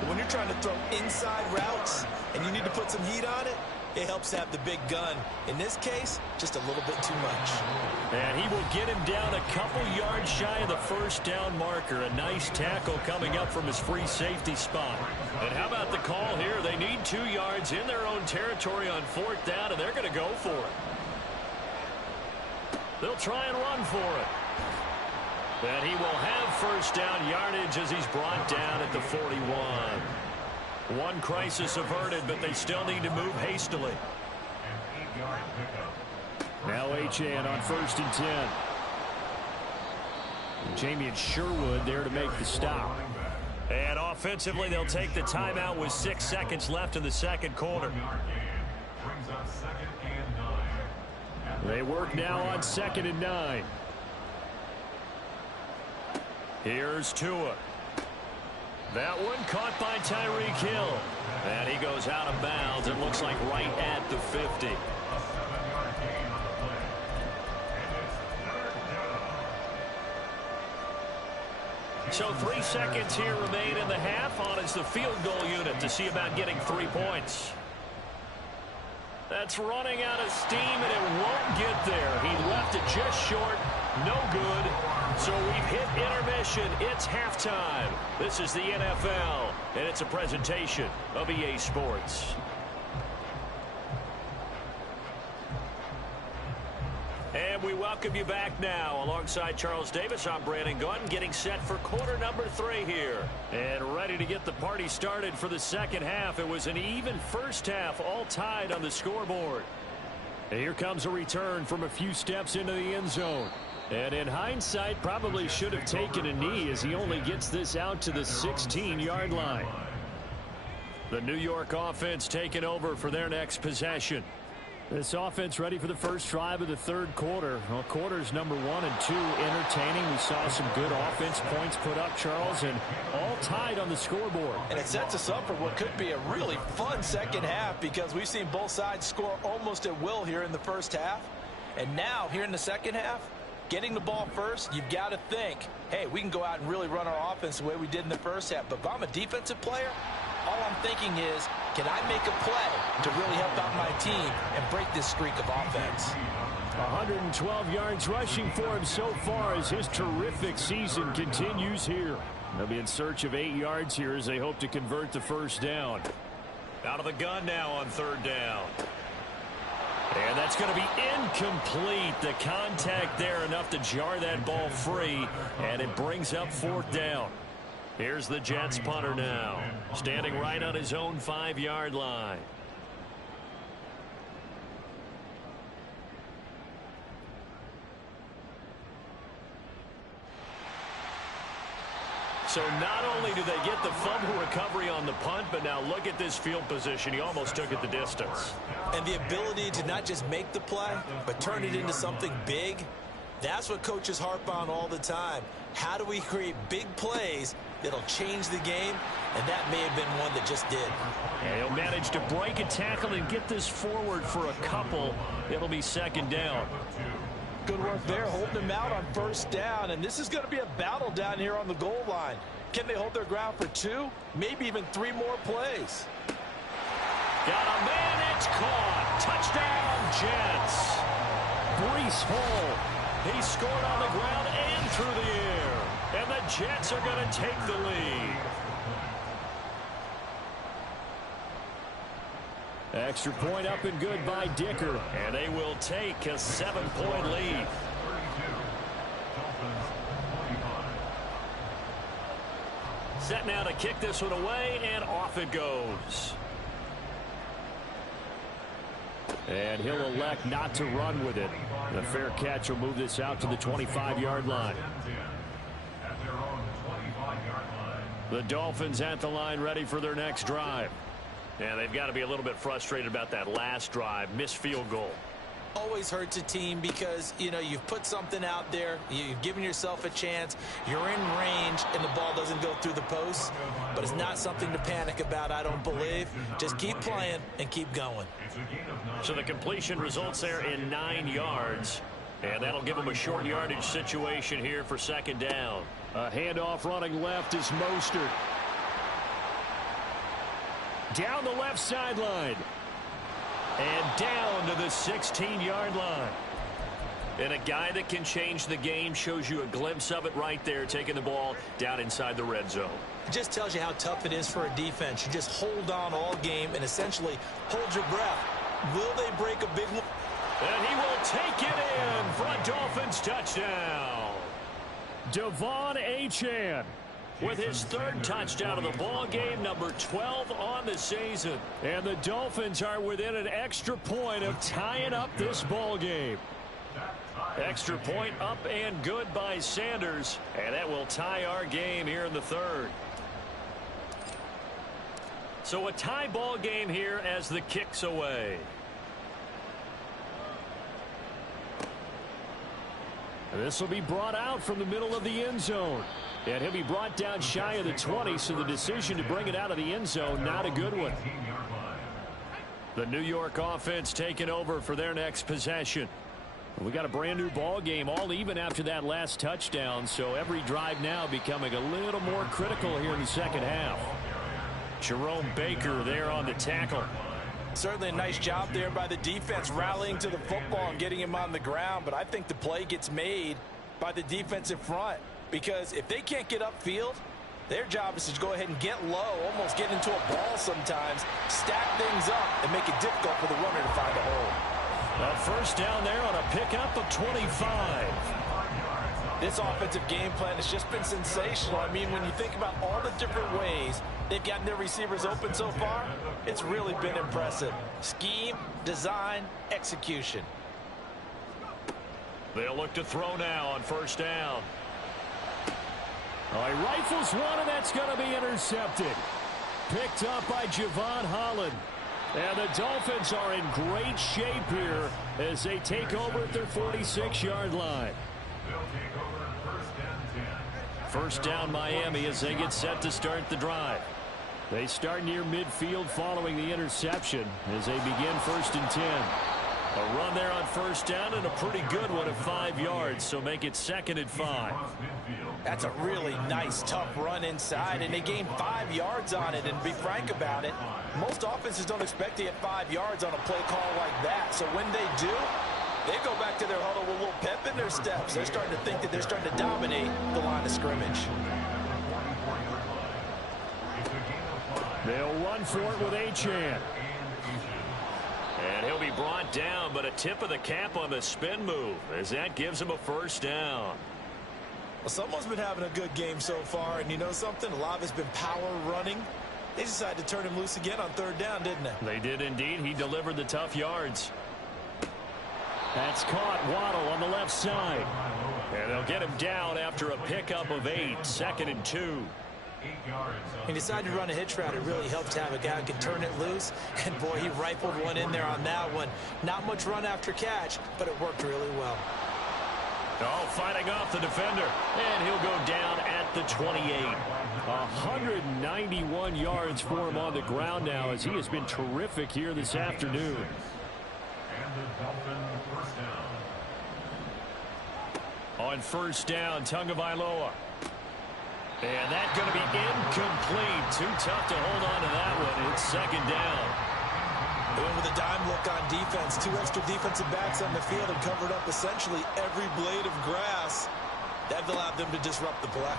But when you're trying to throw inside routes and you need to put some heat on it, it helps to have the big gun. In this case, just a little bit too much. And he will get him down a couple yards shy of the first down marker. A nice tackle coming up from his free safety spot. And how about the call here? They need 2 yards in their own territory on 4th down, and they're going to go for it. They'll try and run for it. And he will have first down yardage as he's brought down at the 41. One crisis averted, but they still need to move hastily. Now Achane on 1st and 10. Jamian Sherwood there to make the stop. And offensively, they'll take the timeout with 6 seconds left in the second quarter. They work now on 2nd and 9. Here's Tua. That one caught by Tyreek Hill. And he goes out of bounds. It looks like right at the 50. So 3 seconds here remain in the half on as the field goal unit to see about getting 3 points. That's running out of steam, and it won't get there. He left it just short. No good. So we've hit intermission. It's halftime. This is the NFL, and it's a presentation of EA Sports. And we welcome you back now. Alongside Charles Davis, I'm Brandon Gunn, getting set for quarter number 3 here. And ready to get the party started for the second half. It was an even first half, all tied on the scoreboard. And here comes a return from a few steps into the end zone. And in hindsight, probably should have taken a knee as he only gets this out to the 16-yard line. The New York offense taking over for their next possession. This offense ready for the first drive of the third quarter. Well, quarters number 1 and 2 entertaining. We saw some good offense points put up, Charles, and all tied on the scoreboard. And it sets us up for what could be a really fun second half because we've seen both sides score almost at will here in the first half. And now, here in the second half, getting the ball first, you've got to think, hey, we can go out and really run our offense the way we did in the first half. But if I'm a defensive player, all I'm thinking is, can I make a play to really help out my team and break this streak of offense? 112 yards rushing for him so far as his terrific season continues here. They'll be in search of 8 yards here as they hope to convert the first down. Out of the gun now on third down. And that's going to be incomplete. The contact there enough to jar that ball free, and it brings up fourth down. Here's the Jets punter now, standing right on his own 5-yard line. So not only do they get the fumble recovery on the punt, but now look at this field position. He almost took it the distance. And the ability to not just make the play, but turn it into something big, that's what coaches harp on all the time. How do we create big plays that'll change the game? And that may have been one that just did. And he'll manage to break a tackle and get this forward for a couple. It'll be second down. Good work there, holding him out on first down. And this is going to be a battle down here on the goal line. Can they hold their ground for 2, maybe even 3 more plays? Got a man, it's caught. Touchdown, Jets. Breece Hall. He scored on the ground and through the air. And the Jets are going to take the lead. Extra point up and good by Dicker. And they will take a 7-point lead. Set now to kick this one away, and off it goes. And he'll elect not to run with it. The fair catch will move this out to the 25-yard line. The Dolphins at the line ready for their next drive. And they've got to be a little bit frustrated about that last drive. Missed field goal. Always hurts a team because, you know, you've put something out there. You've given yourself a chance. You're in range, and the ball doesn't go through the posts. But it's not something to panic about, I don't believe. Just keep playing and keep going. So the completion results there in 9 yards. And that'll give them a short yardage situation here for second down. A handoff running left is Mostert. Down the left sideline. And down to the 16-yard line. And a guy that can change the game shows you a glimpse of it right there, taking the ball down inside the red zone. It just tells you how tough it is for a defense. You just hold on all game and essentially hold your breath. Will they break a big one? And he will take it in for a Dolphins touchdown. Devon Achane with his 3rd touchdown of the ball game, number 12 on the season. And the Dolphins are within an extra point of tying up this ball game. Extra point up and good by Sanders. And that will tie our game here in the 3rd. So a tie ball game here as the kick's away. This will be brought out from the middle of the end zone. And he'll be brought down shy of the 20, so the decision to bring it out of the end zone, not a good one. The New York offense taking over for their next possession. We got a brand new ball game, all even after that last touchdown, so every drive now becoming a little more critical here in the second half. Jerome Baker there on the tackle. Certainly a nice job there by the defense rallying to the football and getting him on the ground, but I think the play gets made by the defensive front. Because if they can't get upfield, their job is to go ahead and get low, almost get into a ball sometimes, stack things up, and make it difficult for the runner to find a hole. A first down there on a pickup of 25. This offensive game plan has just been sensational. I mean, when you think about all the different ways they've gotten their receivers open so far, it's really been impressive. Scheme, design, execution. They'll look to throw now on first down. Oh, he rifles one, and that's going to be intercepted. Picked up by Javon Holland. And the Dolphins are in great shape here as they take over at their 46-yard line. They'll take over first and 10. First down Miami as they get set to start the drive. They start near midfield following the interception as they begin first and 10. A run there on first down and a pretty good one at 5 yards, so make it second and 5. That's a really nice, tough run inside, and they gained 5 yards on it. And to be frank about it, most offenses don't expect to get 5 yards on a play call like that. So when they do, they go back to their huddle with a little pep in their steps. They're starting to think that they're starting to dominate the line of scrimmage. They'll run for it with Achane. And he'll be brought down, but a tip of the cap on the spin move as that gives him a first down. Well, someone's been having a good game so far, and you know something? A lot of it's been power running. They decided to turn him loose again on third down, didn't they? They did indeed. He delivered the tough yards. That's caught. Waddle on the left side. And they'll get him down after a pickup of 8. Second and 2. He decided to run a hitch route. It really helps to have a guy who can turn it loose. And, boy, he rifled one in there on that one. Not much run after catch, but it worked really well. Oh, fighting off the defender. And he'll go down at the 28. 191 yards for him on the ground now as he has been terrific here this afternoon. And the Dolphin first down. On first down, Tagovailoa. And that's going to be incomplete. Too tough to hold on to that one. It's second down. They went with a dime look on defense. 2 extra defensive backs on the field and covered up essentially every blade of grass. That allowed them to disrupt the play.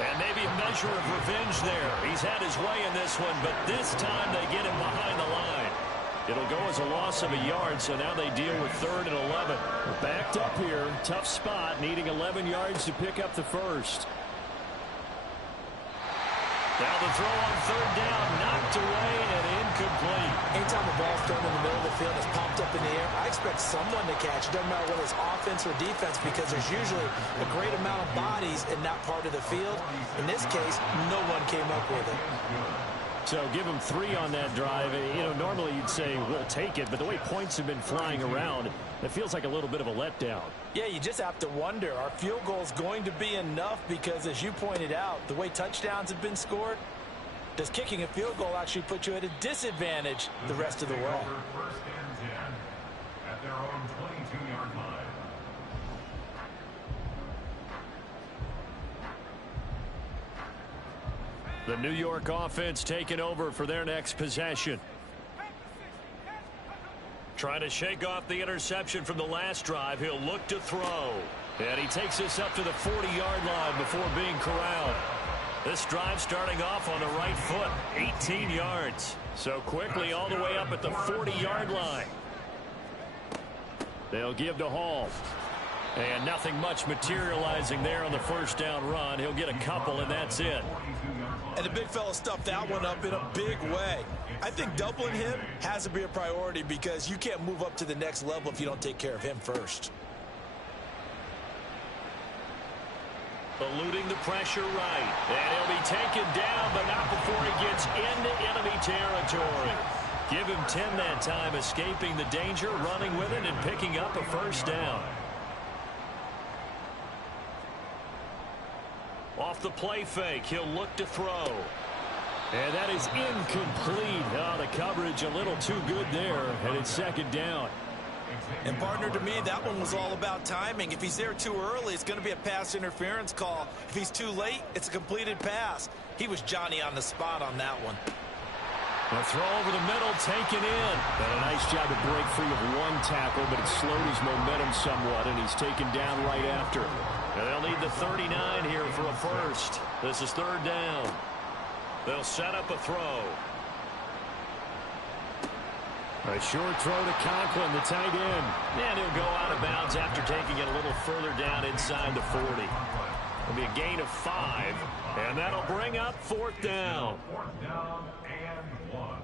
And maybe a measure of revenge there. He's had his way in this one, but this time they get him behind the line. It'll go as a loss of a yard, so now they deal with 3rd and 11. We're backed up here. Tough spot, needing 11 yards to pick up the first. Now the throw on third down, knocked away and incomplete. Anytime the ball's thrown in the middle of the field, it's pumped up in the air, I expect someone to catch. It doesn't matter whether it's offense or defense because there's usually a great amount of bodies in that part of the field. In this case, no one came up with it. So give him 3 on that drive. You know, normally you'd say, we'll take it, but the way points have been flying around, it feels like a little bit of a letdown. Yeah, you just have to wonder, are field goals going to be enough? Because as you pointed out, the way touchdowns have been scored, does kicking a field goal actually put you at a disadvantage the rest of the way? First and 10 at their own 22-yard line. The New York offense taking over for their next possession. Trying to shake off the interception from the last drive. He'll look to throw. And he takes this up to the 40-yard line before being corralled. This drive starting off on the right foot. 18 yards. So quickly all the way up at the 40-yard line. They'll give to Hall. And nothing much materializing there on the first down run. He'll get a couple, and that's it. And the big fella stuffed that one up in a big way. I think doubling him has to be a priority because you can't move up to the next level if you don't take care of him first. Eluding the pressure right. And he'll be taken down, but not before he gets into enemy territory. Give him 10 that time, escaping the danger, running with it, and picking up a first down. Off the play fake, he'll look to throw. And that is incomplete. Oh, the coverage a little too good there, and it's second down. And, partner, to me, that one was all about timing. If he's there too early, it's going to be a pass interference call. If he's too late, it's a completed pass. He was Johnny on the spot on that one. A throw over the middle, taken in. And a nice job to break free of one tackle, but it slowed his momentum somewhat, and he's taken down right after. And they'll need the 39 here for a first. This is third down. They'll set up a throw. A short throw to Conklin, the tight end. And he'll go out of bounds after taking it a little further down inside the 40. It'll be a gain of 5, and that'll bring up fourth down. Fourth down and 1.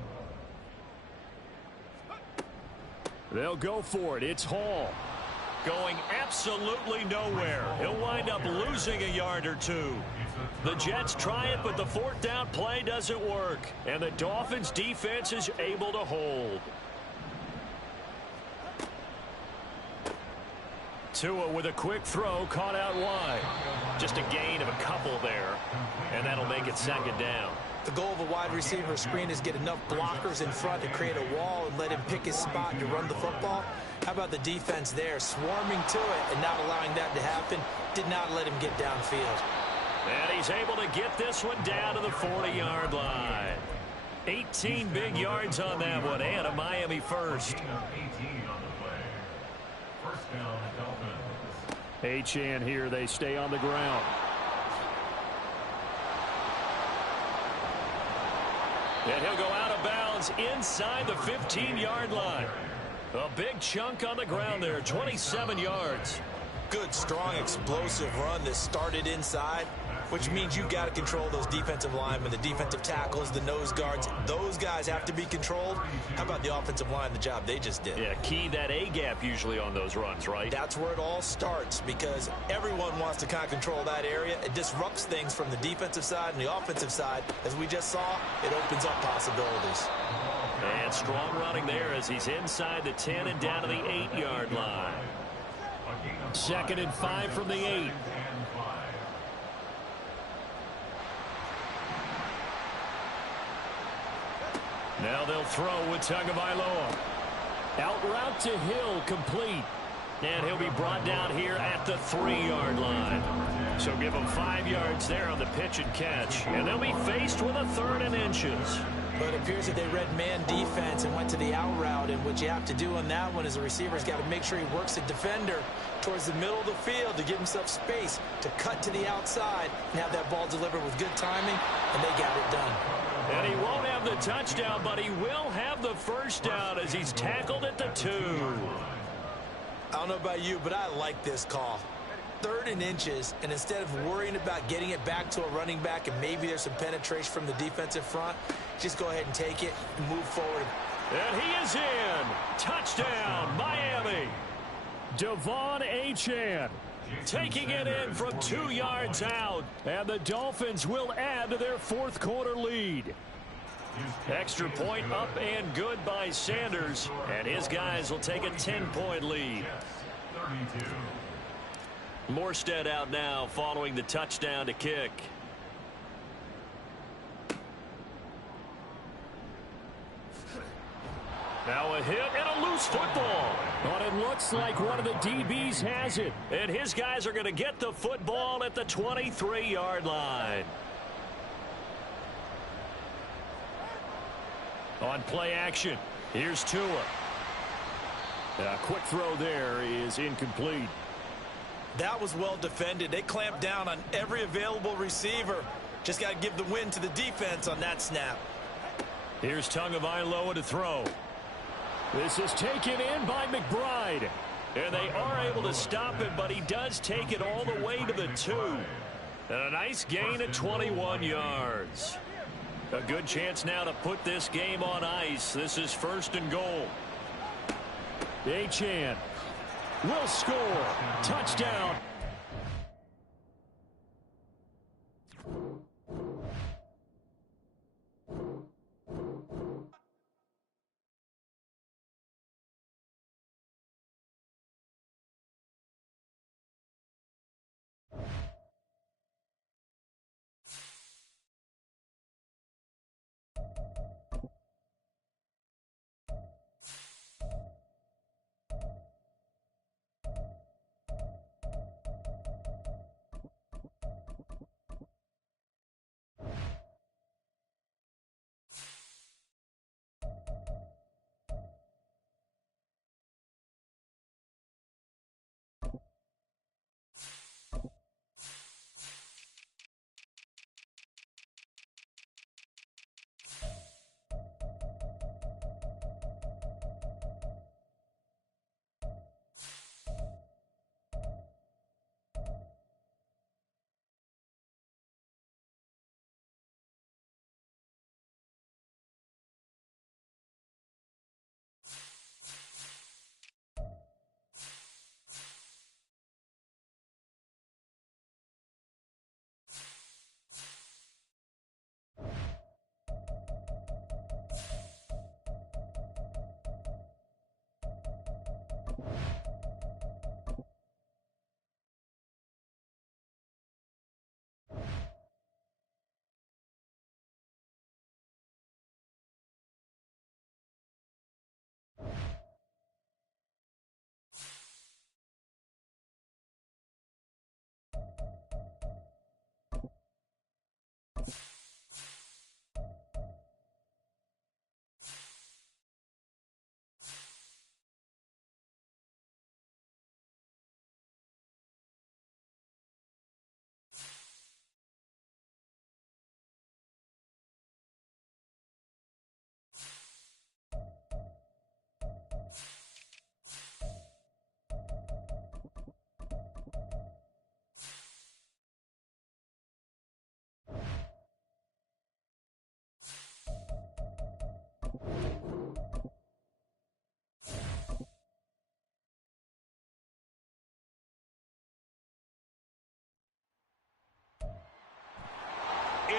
They'll go for it. It's Hall. going absolutely nowhere. He'll wind up losing a yard or two. The Jets try it, but the fourth down play doesn't work. And the Dolphins defense is able to hold. Tua with a quick throw, caught out wide. Just a gain of a couple there, and that'll make it second down. The goal of a wide receiver screen is get enough blockers in front to create a wall and let him pick his spot to run the football. How about the defense there, swarming to it and not allowing that to happen? Did not let him get downfield. And he's able to get this one down to the 40-yard line. 18 big yards on that one, and a Miami first. Achane here, they stay on the ground. And he'll go out of bounds inside the 15-yard line. A big chunk on the ground there, 27 yards. Good, strong, explosive run that started inside, which means you got to control those defensive linemen, the defensive tackles, the nose guards. Those guys have to be controlled. How about the offensive line, the job they just did? Yeah, key that A-gap usually on those runs, right? That's where it all starts because everyone wants to kind of control that area. It disrupts things from the defensive side and the offensive side. As we just saw, it opens up possibilities. And strong running there as he's inside the 10 and down to the 8-yard line. 2nd and 5 from the 8. Now they'll throw with Tagovailoa. Out route to Hill, complete. And he'll be brought down here at the 3-yard line. So give him 5 yards there on the pitch and catch. And they'll be faced with a 3rd and inches. But it appears that they read man defense and went to the out route. And what you have to do on that one is the receiver's got to make sure he works the defender towards the middle of the field to give himself space to cut to the outside and have that ball delivered with good timing. And they got it done. And he won't have the touchdown, but he will have the first down as he's tackled at the 2. I don't know about you, but I like this call. 3rd and inches, and instead of worrying about getting it back to a running back and maybe there's some penetration from the defensive front, just go ahead and take it and move forward. And he is in. Touchdown, Miami. Devon Achane taking it in from 2 yards out, and the Dolphins will add to their 4th quarter lead. Extra point up and good by Sanders, and his guys will take a 10-point lead. Morstead out now following the touchdown to kick. Now a hit and a loose football. But it looks like one of the DBs has it. And his guys are going to get the football at the 23-yard line. On play action, here's Tua. A quick throw there is incomplete. That was well defended. They clamped down on every available receiver. Just got to give the win to the defense on that snap. Here's Tagovailoa to throw. This is taken in by McBride. And they are able to stop him, but he does take it all the way to the 2. And a nice gain of 21 yards. A good chance now to put this game on ice. This is 1st and goal. Achane will score. Touchdown.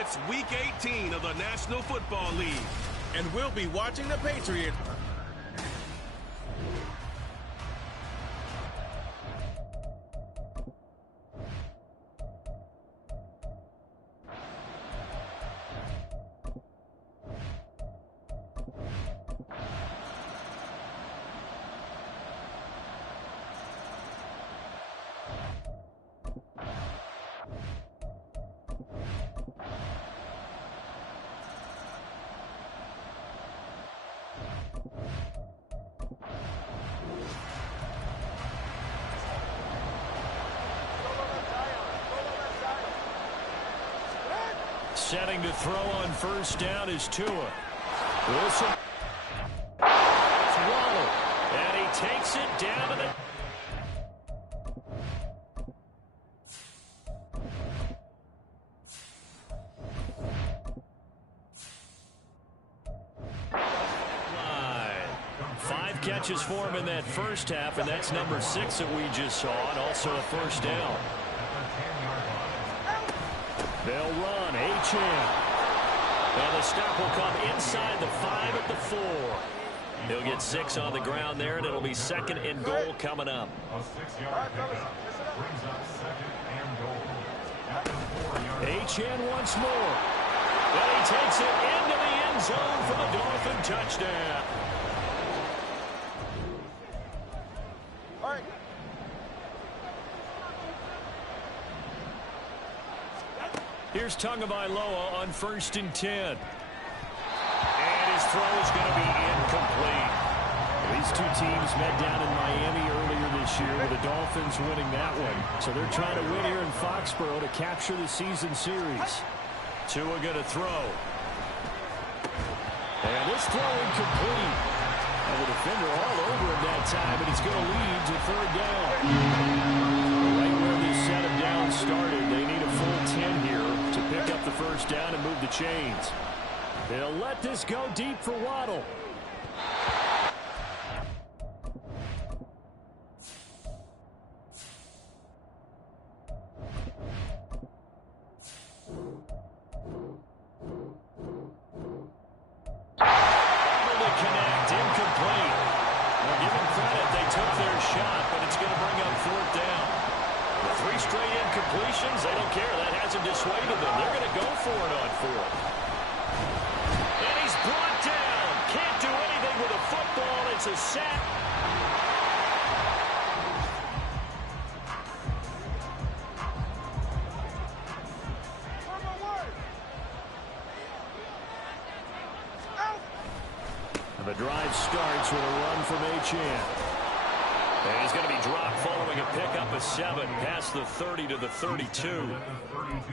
It's Week 18 of the National Football League, and we'll be watching the Patriots. Setting to throw on first down is Tua. Wilson. It's Waddle. And he takes it down to the... Five catches for him in that first half, and that's number 6 that we just saw, and also a first down. They'll run. Achane. And the stop will come inside the 5 at the 4. He'll get 6 on the ground there, and it'll be 2nd and goal coming up. A 6-yard pickup brings up 2nd and goal at the 4-yard. Achane once more. And he takes it into the end zone for the Dolphin touchdown. All right. Here's Tagovailoa on 1st and 10. And his throw is going to be incomplete. These two teams met down in Miami earlier this year with the Dolphins winning that one. So they're trying to win here in Foxborough to capture the season series. Tua going to throw. And this throw incomplete. And the defender all over him that time, and he's going to lead to 3rd down. Right where this set of downs started, they need a full 10 here to pick up the first down and move the chains. They'll let this go deep for Waddle. Able to connect, incomplete. Well, give them credit, they took their shot, but it's going to bring up 4th down. The 3 straight incompletions, they don't care. That hasn't dissuaded them. They're going to go for it on 4th. And he's brought down. Can't do anything with a football. It's a sack. And the drive starts with a run from Achane. And he's going to be dropped following a pickup of 7 past the 30 to the 32.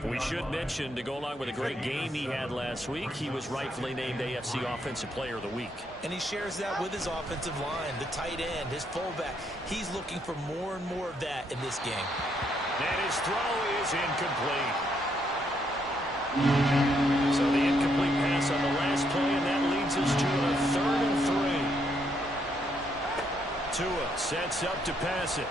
We should mention, to go along with a great game he had last week, he was rightfully named AFC Offensive Player of the Week. And he shares that with his offensive line, the tight end, his fullback. He's looking for more and more of that in this game. And his throw is incomplete. So the incomplete pass on the last play, and that leads us to a 3rd and 3. Tua sets up to pass it.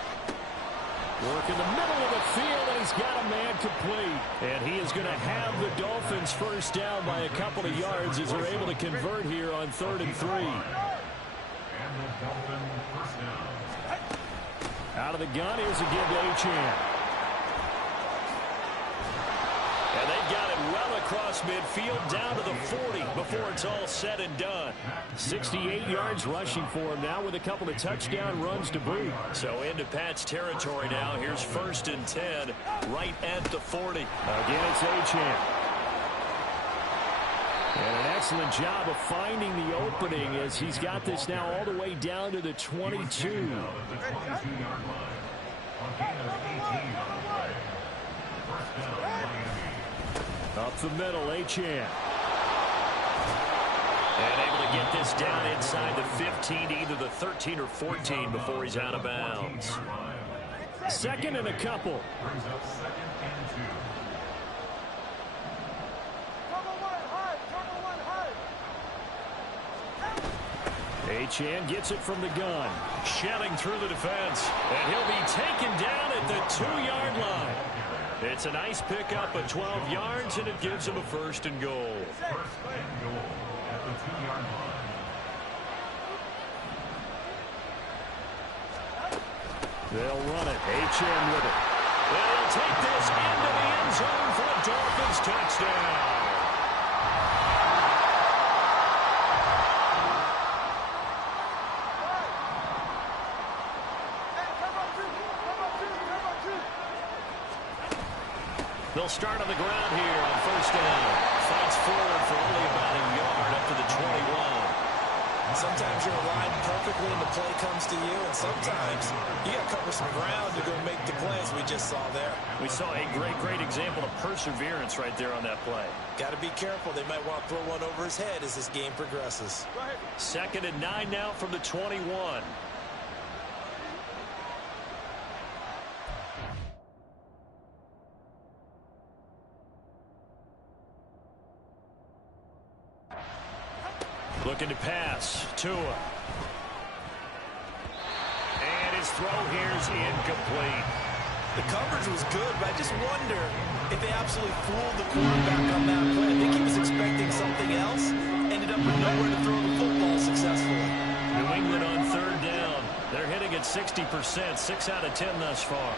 Work in the middle of the field, and he's got a man complete. And he is going to have the Dolphins first down by a couple of yards as they're able to convert here on 3rd and 3. And the Dolphin first down. Out of the gun, here's a give to Achane. And they've got it well across midfield down to the 40 before it's all said and done. 68 yards rushing for him now with a couple of touchdown runs to boot. So into Pat's territory now. Here's 1st and 10 right at the 40. Again, it's Achane. And an excellent job of finding the opening as he's got this now all the way down to the 22. The 22-yard line. A gain of 18 on the play. First down, Miami. Up the middle, Achane. And able to get this down inside the 15 to either the 13 or 14 before he's out of bounds. 2nd and a couple. Brings up 2nd and 2. Achane gets it from the gun. Shelling through the defense. And he'll be taken down at the 2-yard line. It's a nice pickup of 12 yards, and it gives him a 1st and goal. First and goal at the 2-yard line. They'll run it. H.M. with it. They'll take this into the end zone for a Dolphins touchdown. They'll start on the ground here on 1st down. Fights forward for only about a yard up to the 21. Sometimes you're aligned perfectly and the play comes to you, and sometimes you got to cover some ground to go make the plays we just saw there. We saw a great example of perseverance right there on that play. Got to be careful. They might want to throw one over his head as this game progresses. 2nd and 9 now from the 21. Looking to pass. Tua. And his throw here is incomplete. The coverage was good, but I just wonder if they absolutely fooled the quarterback on that play. I think he was expecting something else. Ended up with nowhere to throw the football successfully. New England on 3rd down. They're hitting at 60%, 6 out of 10 thus far.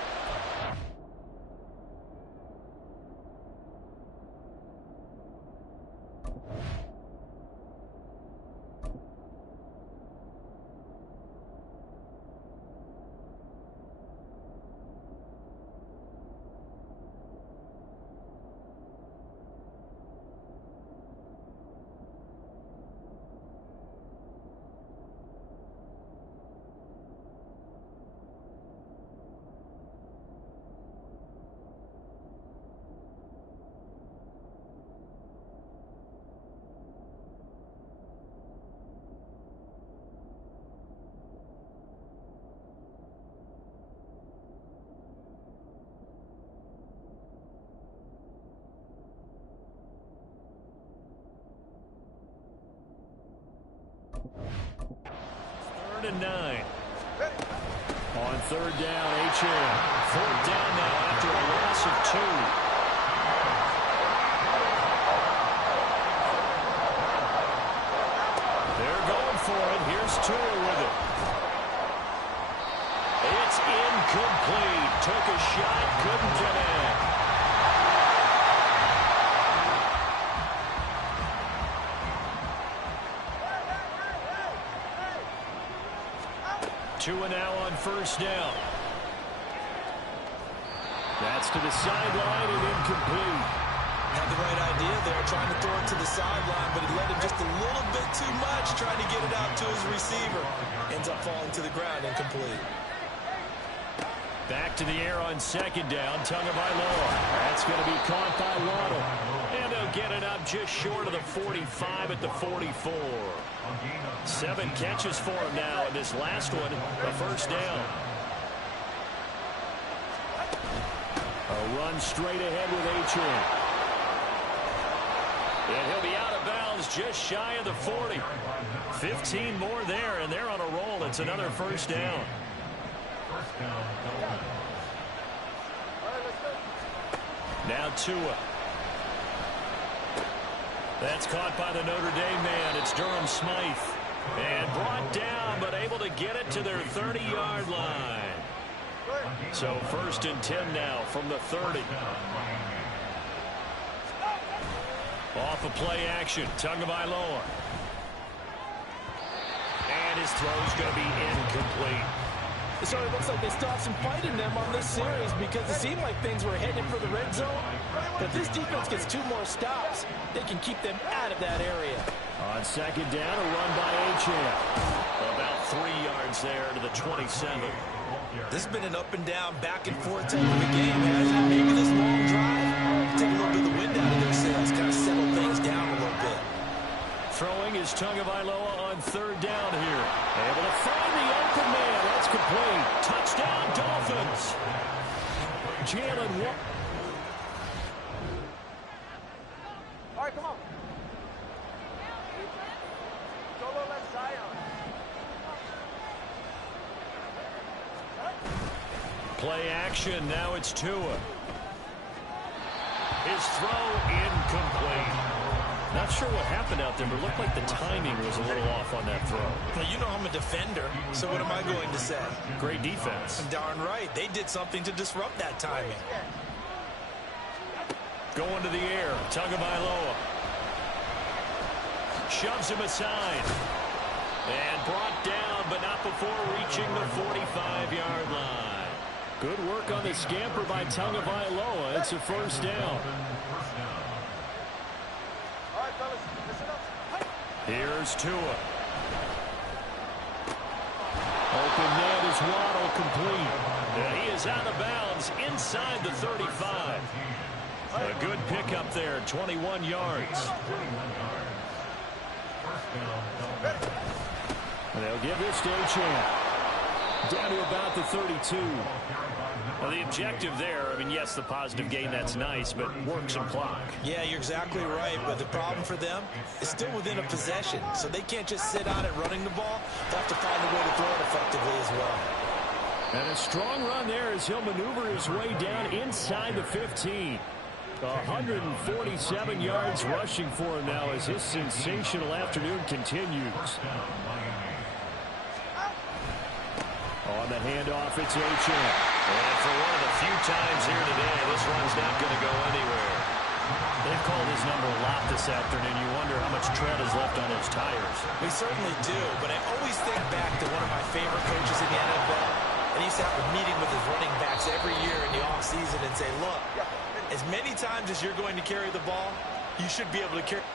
Third and 9. On 3rd down, H.M. 4th down now after a loss of 2. They're going for it. Here's Tua with it. It's incomplete. Took a shot, couldn't connect. Tua now on 1st down. That's to the sideline and incomplete. Had the right idea there, trying to throw it to the sideline, but he let him just a little bit too much, trying to get it out to his receiver. Ends up falling to the ground, incomplete. Back to the air on 2nd down, Tagovailoa. That's going to be caught by Waddle. And they'll get it up just short of the 45 at the 44. 7 catches for him now, and this last one, a 1st down. A run straight ahead with H.M. And he'll be out of bounds just shy of the 40. 15 more there, and they're on a roll. It's another 1st down. Now Tua. That's caught by the Notre Dame man. It's Durham Smythe. And brought down, but able to get it to their 30-yard line. So 1st and 10 now from the 30. Off of play action, Tagovailoa. And his throw's going to be incomplete. So it looks like they still have some fight in them on this series because it seemed like things were headed for the red zone. But if this defense gets 2 more stops, they can keep them out of that area. On 2nd down, a run by H.M. About 3 yards there to the 27. This has been an up and down, back and forth type of a game, hasn't it? Maybe this long drive take a little bit of the wind out of their sails, kind of settle things down a little bit. Throwing is Tagovailoa on 3rd down here. Able to find the open man. That's complete. Touchdown, Dolphins. Jalen Waddle. All right, come on. Solo left side. Play action. Now it's Tua. His throw incomplete. Not sure what happened out there, but it looked like the timing was a little off on that throw. Well, you know I'm a defender, so what am I going to say? Great defense. Darn right. They did something to disrupt that timing. Going to the air. Tagovailoa shoves him aside. And brought down, but not before reaching the 45-yard line. Good work on the scamper by Tagovailoa. It's a first down. All right, fellas, listen up. Here's Tua. Open net is Waddle, complete. And he is out of bounds inside the 35. A good pickup there, 21 yards. And they'll give this to Champ. Down to about the 32. Well, the objective there, I mean, yes, the positive gain, that's nice, but work some clock. Yeah, you're exactly right, but the problem for them is still within a possession, so they can't just sit on it running the ball. They have to find a way to throw it effectively as well. And a strong run there as he'll maneuver his way down inside the 15. 147 yards rushing for him now as his sensational afternoon continues. On the handoff, it's Achane. And for one of the few times here today, this run's not going to go anywhere. They've called his number a lot this afternoon. You wonder how much tread is left on those tires. We certainly do, but I always think back to one of my favorite coaches in the NFL. And he used to have a meeting with his running backs every year in the offseason and say, look, as many times as you're going to carry the ball, you should be able to carry.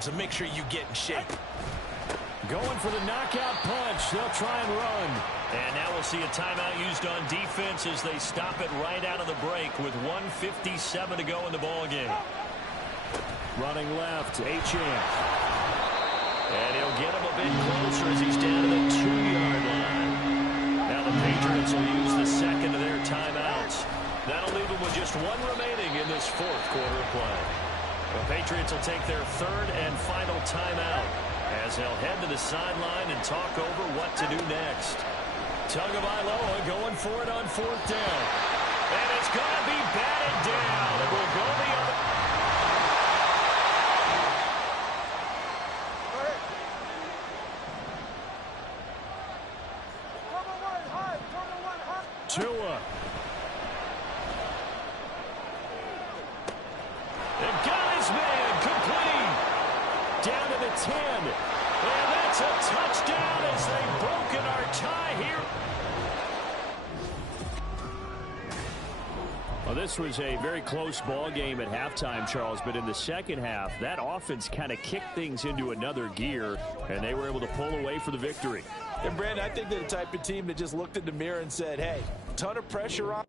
So make sure you get in shape. Going for the knockout punch. They'll try and run. And now we'll see a timeout used on defense as they stop it right out of the break with 1:57 to go in the ballgame. Running left, Achane. And he'll get him a bit closer as he's down to the 2-yard line. Now the Patriots will use the second of their timeouts. That'll leave them with just one remaining in this fourth quarter of play. The Patriots will take their third and final timeout as they'll head to the sideline and talk over what to do next. Tagovailoa going for it on fourth down. And it's going to be batted down. It will go the other. Tua. Man, complete. Down to the 10. And that's a touchdown as they've broken our tie here. Well, this was a very close ball game at halftime, Charles, but in the second half, that offense kind of kicked things into another gear, and they were able to pull away for the victory. And, Brandon, I think they're the type of team that just looked in the mirror and said, hey, ton of pressure on.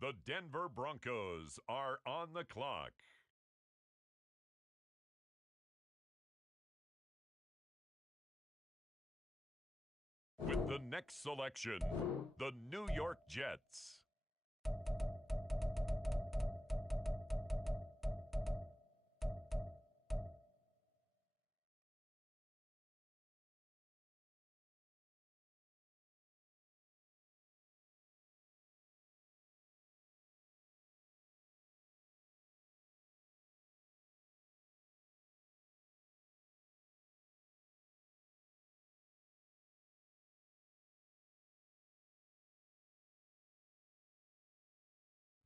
The Denver Broncos are on the clock. With the next selection, the New York Jets.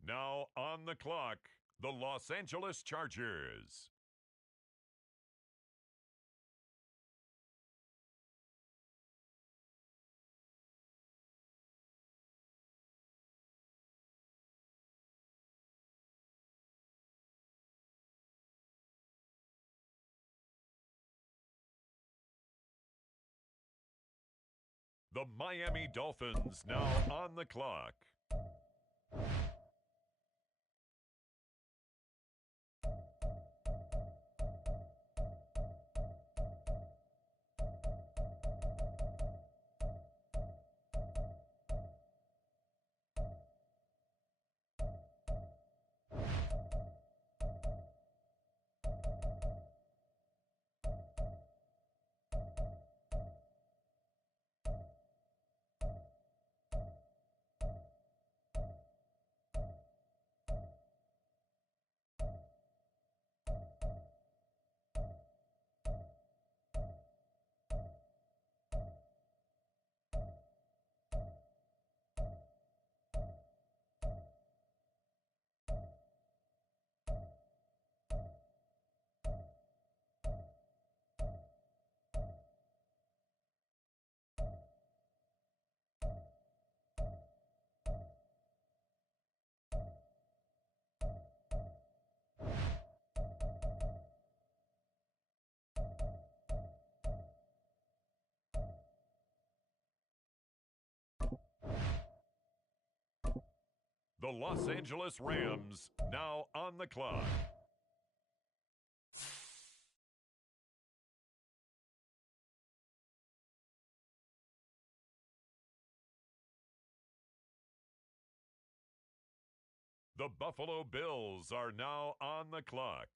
Now on the clock, the Los Angeles Chargers. The Miami Dolphins now on the clock. The Los Angeles Rams now on the clock. The Buffalo Bills are now on the clock.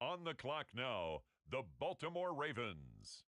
On the clock now, the Baltimore Ravens.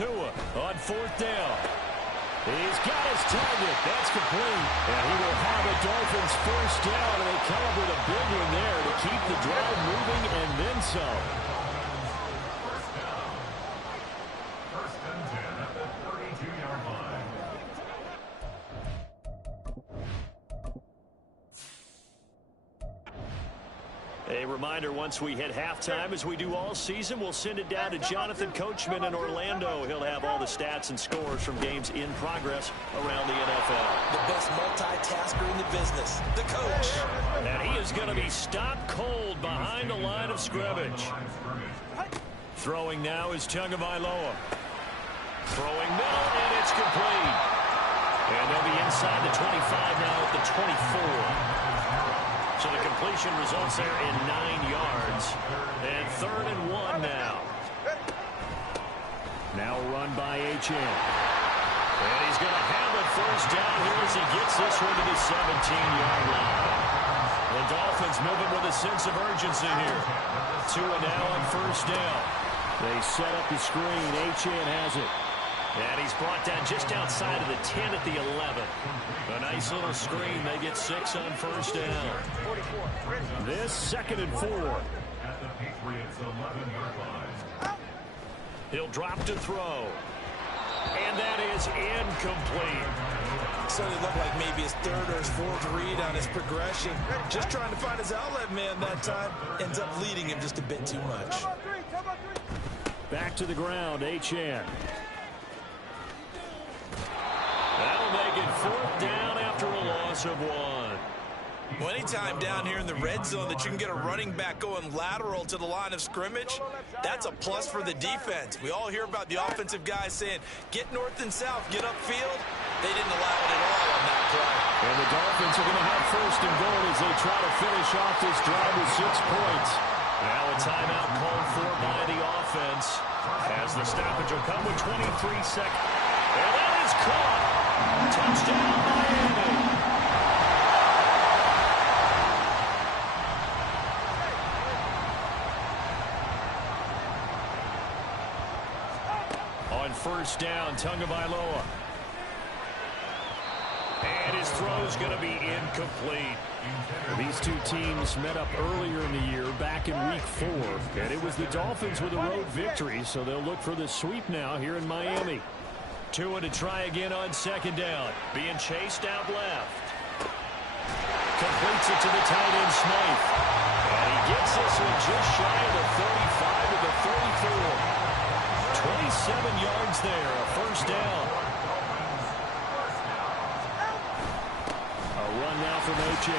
Tua on 4th down. He's got his target. That's complete. And he will have a Dolphins first down, and they come up with a big one there to keep the drive moving and then some. First and 10 at the 32-yard line. A reminder, once we hit halftime, as we do all season, we'll send it down to Jonathan Coachman in Orlando. He'll have all the stats and scores from games in progress around the NFL. The best multitasker in the business, the coach. And he is going to be stopped cold behind the line of scrimmage. Throwing now is Tagovailoa. Throwing middle, and it's complete. And they'll be inside the 25 now at the 24. So the completion results there in 9 yards. And 3rd and 1 now. Now run by H.N. And he's going to have it first down here as he gets this one to the 17-yard line. The Dolphins moving with a sense of urgency here. Tua now on first down. They set up the screen. H.N. has it. And he's brought down just outside of the 10 at the 11. A nice little screen. They get 6 on first down. This 2nd and 4. At the Patriots' 11-yard line. He'll drop to throw. And that is incomplete. So it looked like maybe his 3rd or his 4th read on his progression. Just trying to find his outlet man that time. Ends up leading him just a bit too much. Back to the ground, H.N. That'll make it 4th down after a loss of 1. Well, anytime down here in the red zone that you can get a running back going lateral to the line of scrimmage, that's a plus for the defense. We all hear about the offensive guys saying, get north and south, get upfield. They didn't allow it at all on that play. And the Dolphins are going to have 1st and goal as they try to finish off this drive with 6 points. Now a timeout called for by the offense as the stoppage will come with 23 seconds. And that is caught. Touchdown, Miami. On first down, Tagovailoa. And his throw's going to be incomplete. These two teams met up earlier in the year, back in Week 4. And it was the Dolphins with a road victory, so they'll look for the sweep now here in Miami. Tua to try again on 2nd down. Being chased out left. Completes it to the tight end, Smythe. And he gets this one just shy of the 35 to the 34. 27 yards there, a first down. A run now from H.N.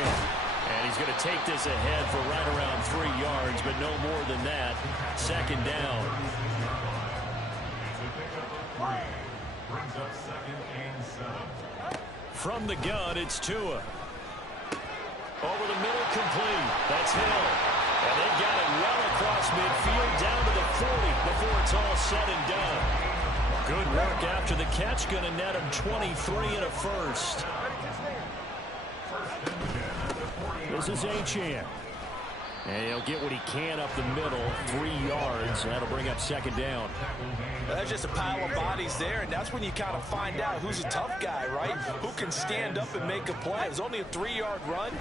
And he's going to take this ahead for right around 3 yards, but no more than that. 2nd down. Brings up 2nd and 7. From the gun, it's Tua. Over the middle, complete. That's Hill. And they got it well across midfield, down to the 40 before it's all said and done. Good work after the catch. Going to net him 23 and a first. This is H.N. And he'll get what he can up the middle, 3 yards. That'll bring up 2nd down. That's just a pile of bodies there, and that's when you kind of find out who's a tough guy, right? Who can stand up and make a play. It was only a 3-yard run,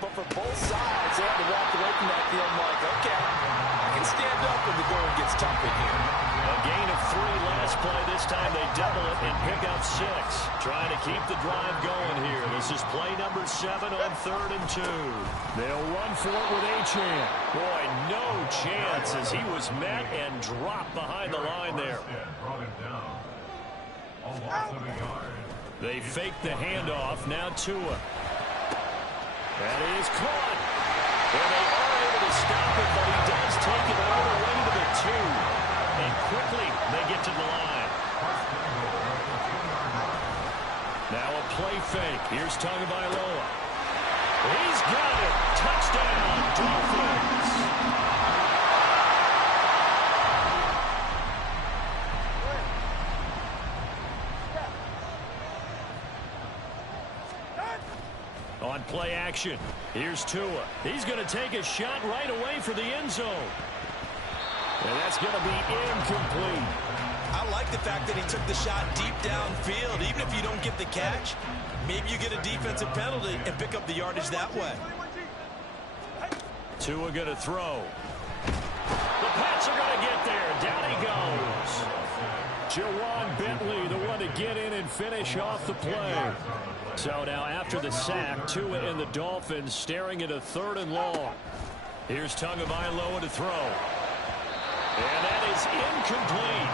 but for both sides, they had to walk away from that feeling like, okay, I can stand up when the going gets tough in here. A gain of 3 last play. This time they double it and pick up 6. Trying to keep the drive going here. This is play number 7 on 3rd and 2. They'll run for it with H.N. Boy, no chance as he was met and dropped behind the line there. Brought him down. A loss of a yard. They fake the handoff. Now Tua. That is caught. And they are able to stop it, but he does take it all the way to the 2. And quickly they get to the line. Now a play fake. Here's Tagovailoa. He's got it. Touchdown, Dolphins. On play action, here's Tua. He's going to take a shot right away for the end zone. And that's going to be incomplete. I I like the fact that he took the shot deep downfield. Even if you don't get the catch, maybe you get a defensive penalty and pick up the yardage that way. Tua going to throw. The Pats are going to get there. Down he goes. Jawan Bentley, the one to get in and finish off the play. So now after the sack, Tua and the Dolphins staring at a 3rd and long. Here's Tagovailoa to throw. And that is incomplete.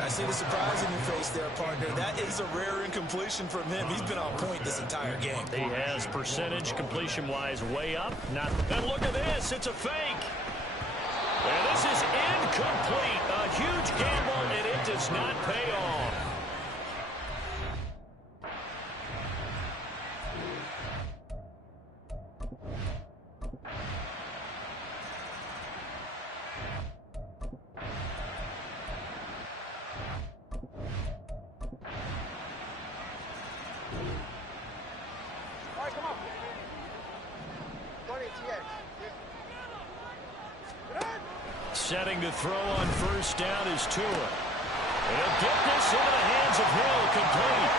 I see the surprise in your face there, partner. That is a rare incompletion from him. He's been on point this entire game. He has percentage completion-wise way up. And look at this. It's a fake. And this is incomplete. A huge gamble, and it does not pay off. Setting to throw on 1st down is Tua. And he'll get this into the hands of Hill, complete.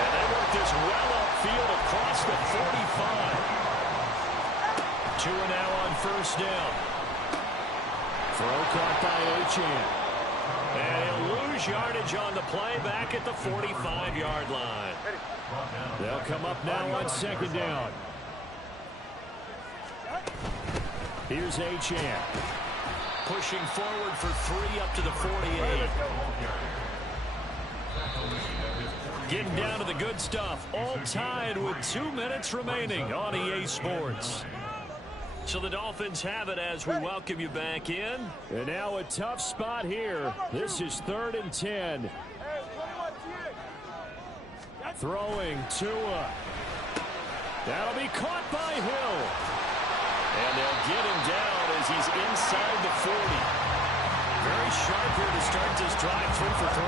And they work this well upfield across the 45. Tua now on 1st down. Throw caught by Achane. And he'll lose yardage on the play back at the 45-yard line. They'll come up now on 2nd down. Here's Achane. Pushing forward for 3 up to the 48. Getting down to the good stuff. All tied with 2 minutes remaining on EA Sports. So the Dolphins have it as we welcome you back in. And now a tough spot here. This is 3rd and 10. Throwing Tua. That'll be caught by Hill. And they'll get him down as he's inside the 40. Very sharp here to start this drive, 3 for 3.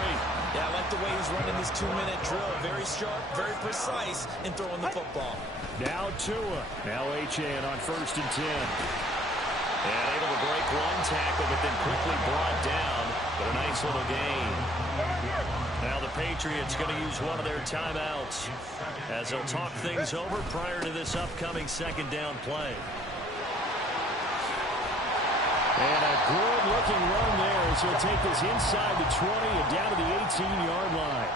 Yeah, I like the way he's running this 2-minute drill. Very sharp, very precise in throwing the football. Now Tua. Now Achane on 1st and 10. And able to break one tackle, but then quickly brought down. But a nice little gain. Now the Patriots going to use one of their timeouts as they'll talk things over prior to this upcoming 2nd down play. And a good-looking run there as he'll take this inside the 20 and down to the 18-yard line.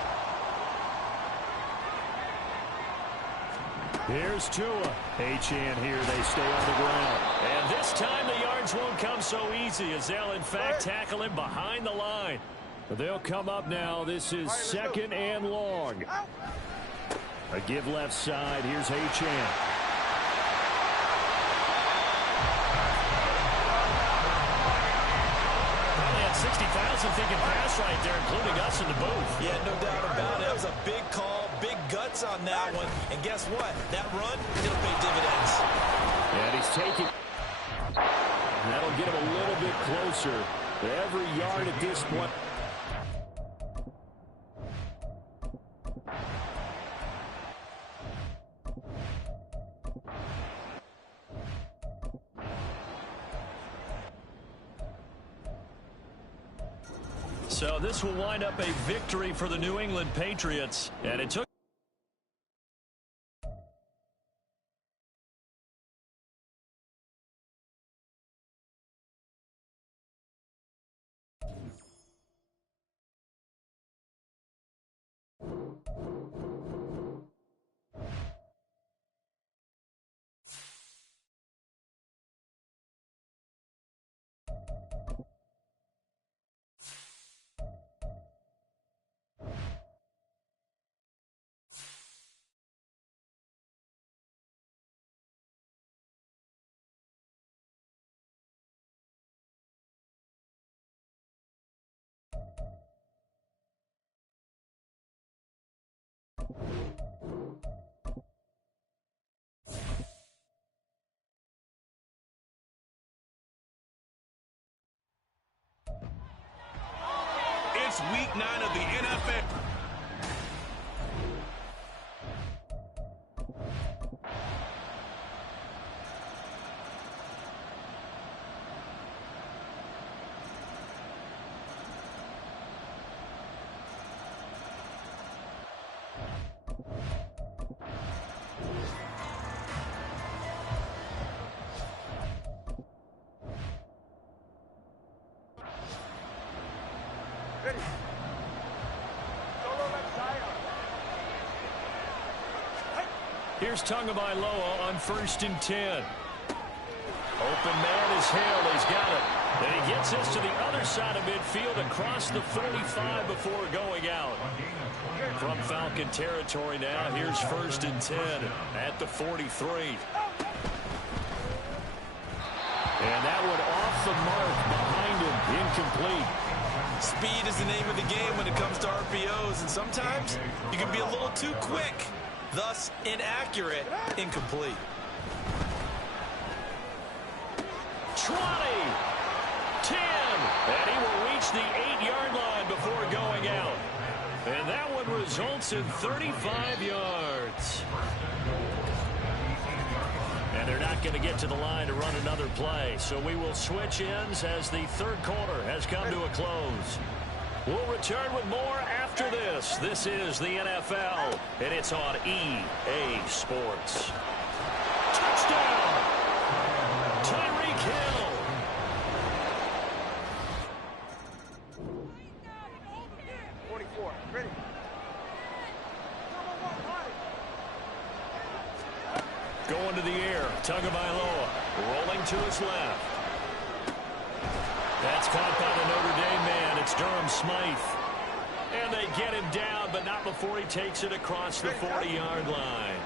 Here's Tua. Achane here. They stay on the ground. And this time the yards won't come so easy as they'll, in fact, tackle him behind the line. But they'll come up now. This is 2nd and long. A give left side. Here's Achane. 60,000 thinking pass right there, including us in the booth. Yeah, no doubt about it. That was a big call, big guts on that one. And guess what? That run, it'll pay dividends. And he's taking. That'll get him a little bit closer to every yard at this point. So this will wind up a victory for the New England Patriots. And it took It's week 9 of the NFL. Ready. Solo left side. Here's Tagovailoa on 1st and 10. Open man is Hill. He's got it. And he gets this to the other side of midfield across the 45 before going out. From Falcon territory now, here's 1st and 10 at the 43. And that one off the mark behind him, incomplete. Speed is the name of the game when it comes to RPOs, and sometimes you can be a little too quick, thus inaccurate, incomplete. 20, 10, and he will reach the 8-yard line before going out. And that one results in 35 yards. And they're not going to get to the line to run another play, so we will switch ends as the third quarter has come to a close. We'll return with more after this. This is the NFL, and it's on EA Sports. Touchdown! Tyreek Hill! Ready. Going to the air. Tagovailoa rolling to his left. That's caught by the Notre Dame man. It's Durham Smythe. And they get him down, but not before he takes it across the 40-yard line.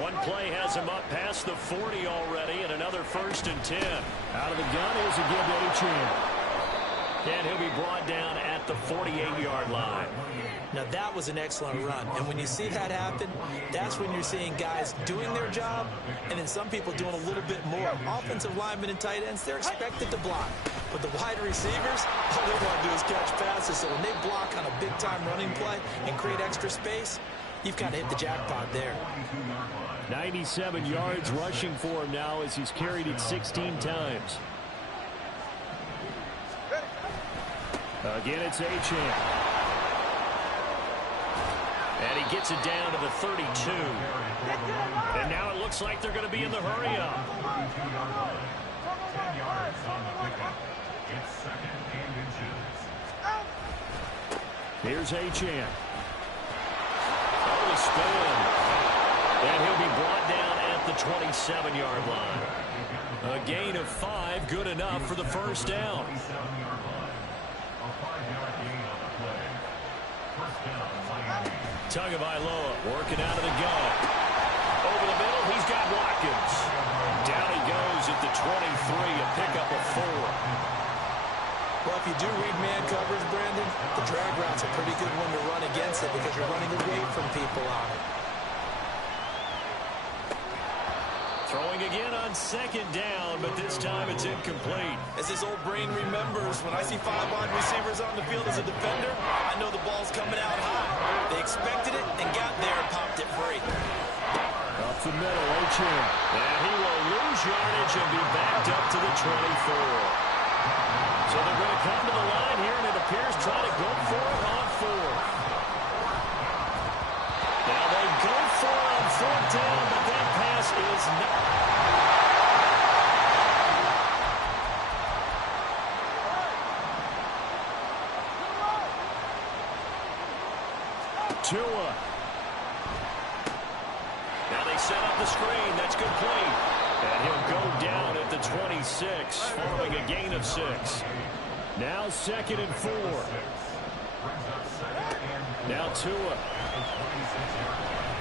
One play has him up past the 40 already, and another 1st and 10. Out of the gun is a give to Achane. And he'll be brought down at the 48-yard line. Now, that was an excellent run. And when you see that happen, that's when you're seeing guys doing their job and then some people doing a little bit more. Offensive linemen and tight ends, they're expected to block. But the wide receivers, all they want to do is catch passes. So when they block on a big-time running play and create extra space, you've kind of hit the jackpot there. 97 yards rushing for him now as he's carried it 16 times. Again, it's Achane. And he gets it down to the 32. And now it looks like they're going to be in the hurry-up. 10 yards on the pickup. It's 2nd and inches. Here's Achane. Oh, the spin. And he'll be brought down at the 27-yard line. A gain of 5, good enough for the first down. Tagovailoa working out of the gun. Over the middle, he's got Watkins. Down he goes at the 23, a pickup of 4. Well, if you do read man coverage, Brandon, the drag route's a pretty good one to run against it because you're running away from people on it. Throwing again on 2nd down, but this time it's incomplete. As his old brain remembers, when I see 5 wide receivers on the field as a defender, I know the ball's coming out high. They expected it and got there and popped it free. Up the middle, Achane. And he will lose yardage and be backed up to the 24. So they're going to come to the line here, and it appears trying to go for it on 4th. Now they go for it on 4th down, but that pass is not. Tua. Now they set up the screen. That's complete. And he'll go down at the 26, following a gain of 6. Now 2nd and 4. Now Tua.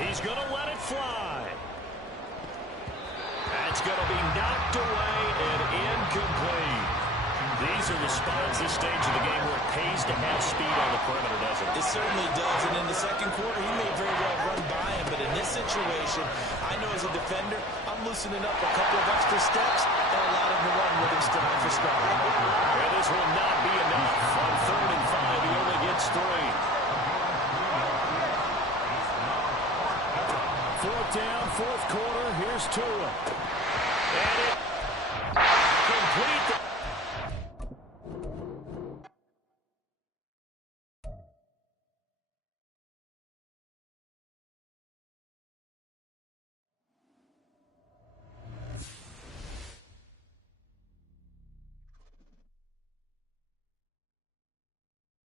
He's going to let it fly. That's going to be knocked away and incomplete. These are the spots, this stage of the game, where it pays to have speed on the perimeter, doesn't it? It certainly does, and in the second quarter, he may very well run by him, but in this situation, I know as a defender, I'm loosening up a couple of extra steps and allowing him to run with him stride for stride. And this will not be enough. On 3rd and 5, he only gets 3. 4th down, 4th quarter. Here's Tua. And it complete.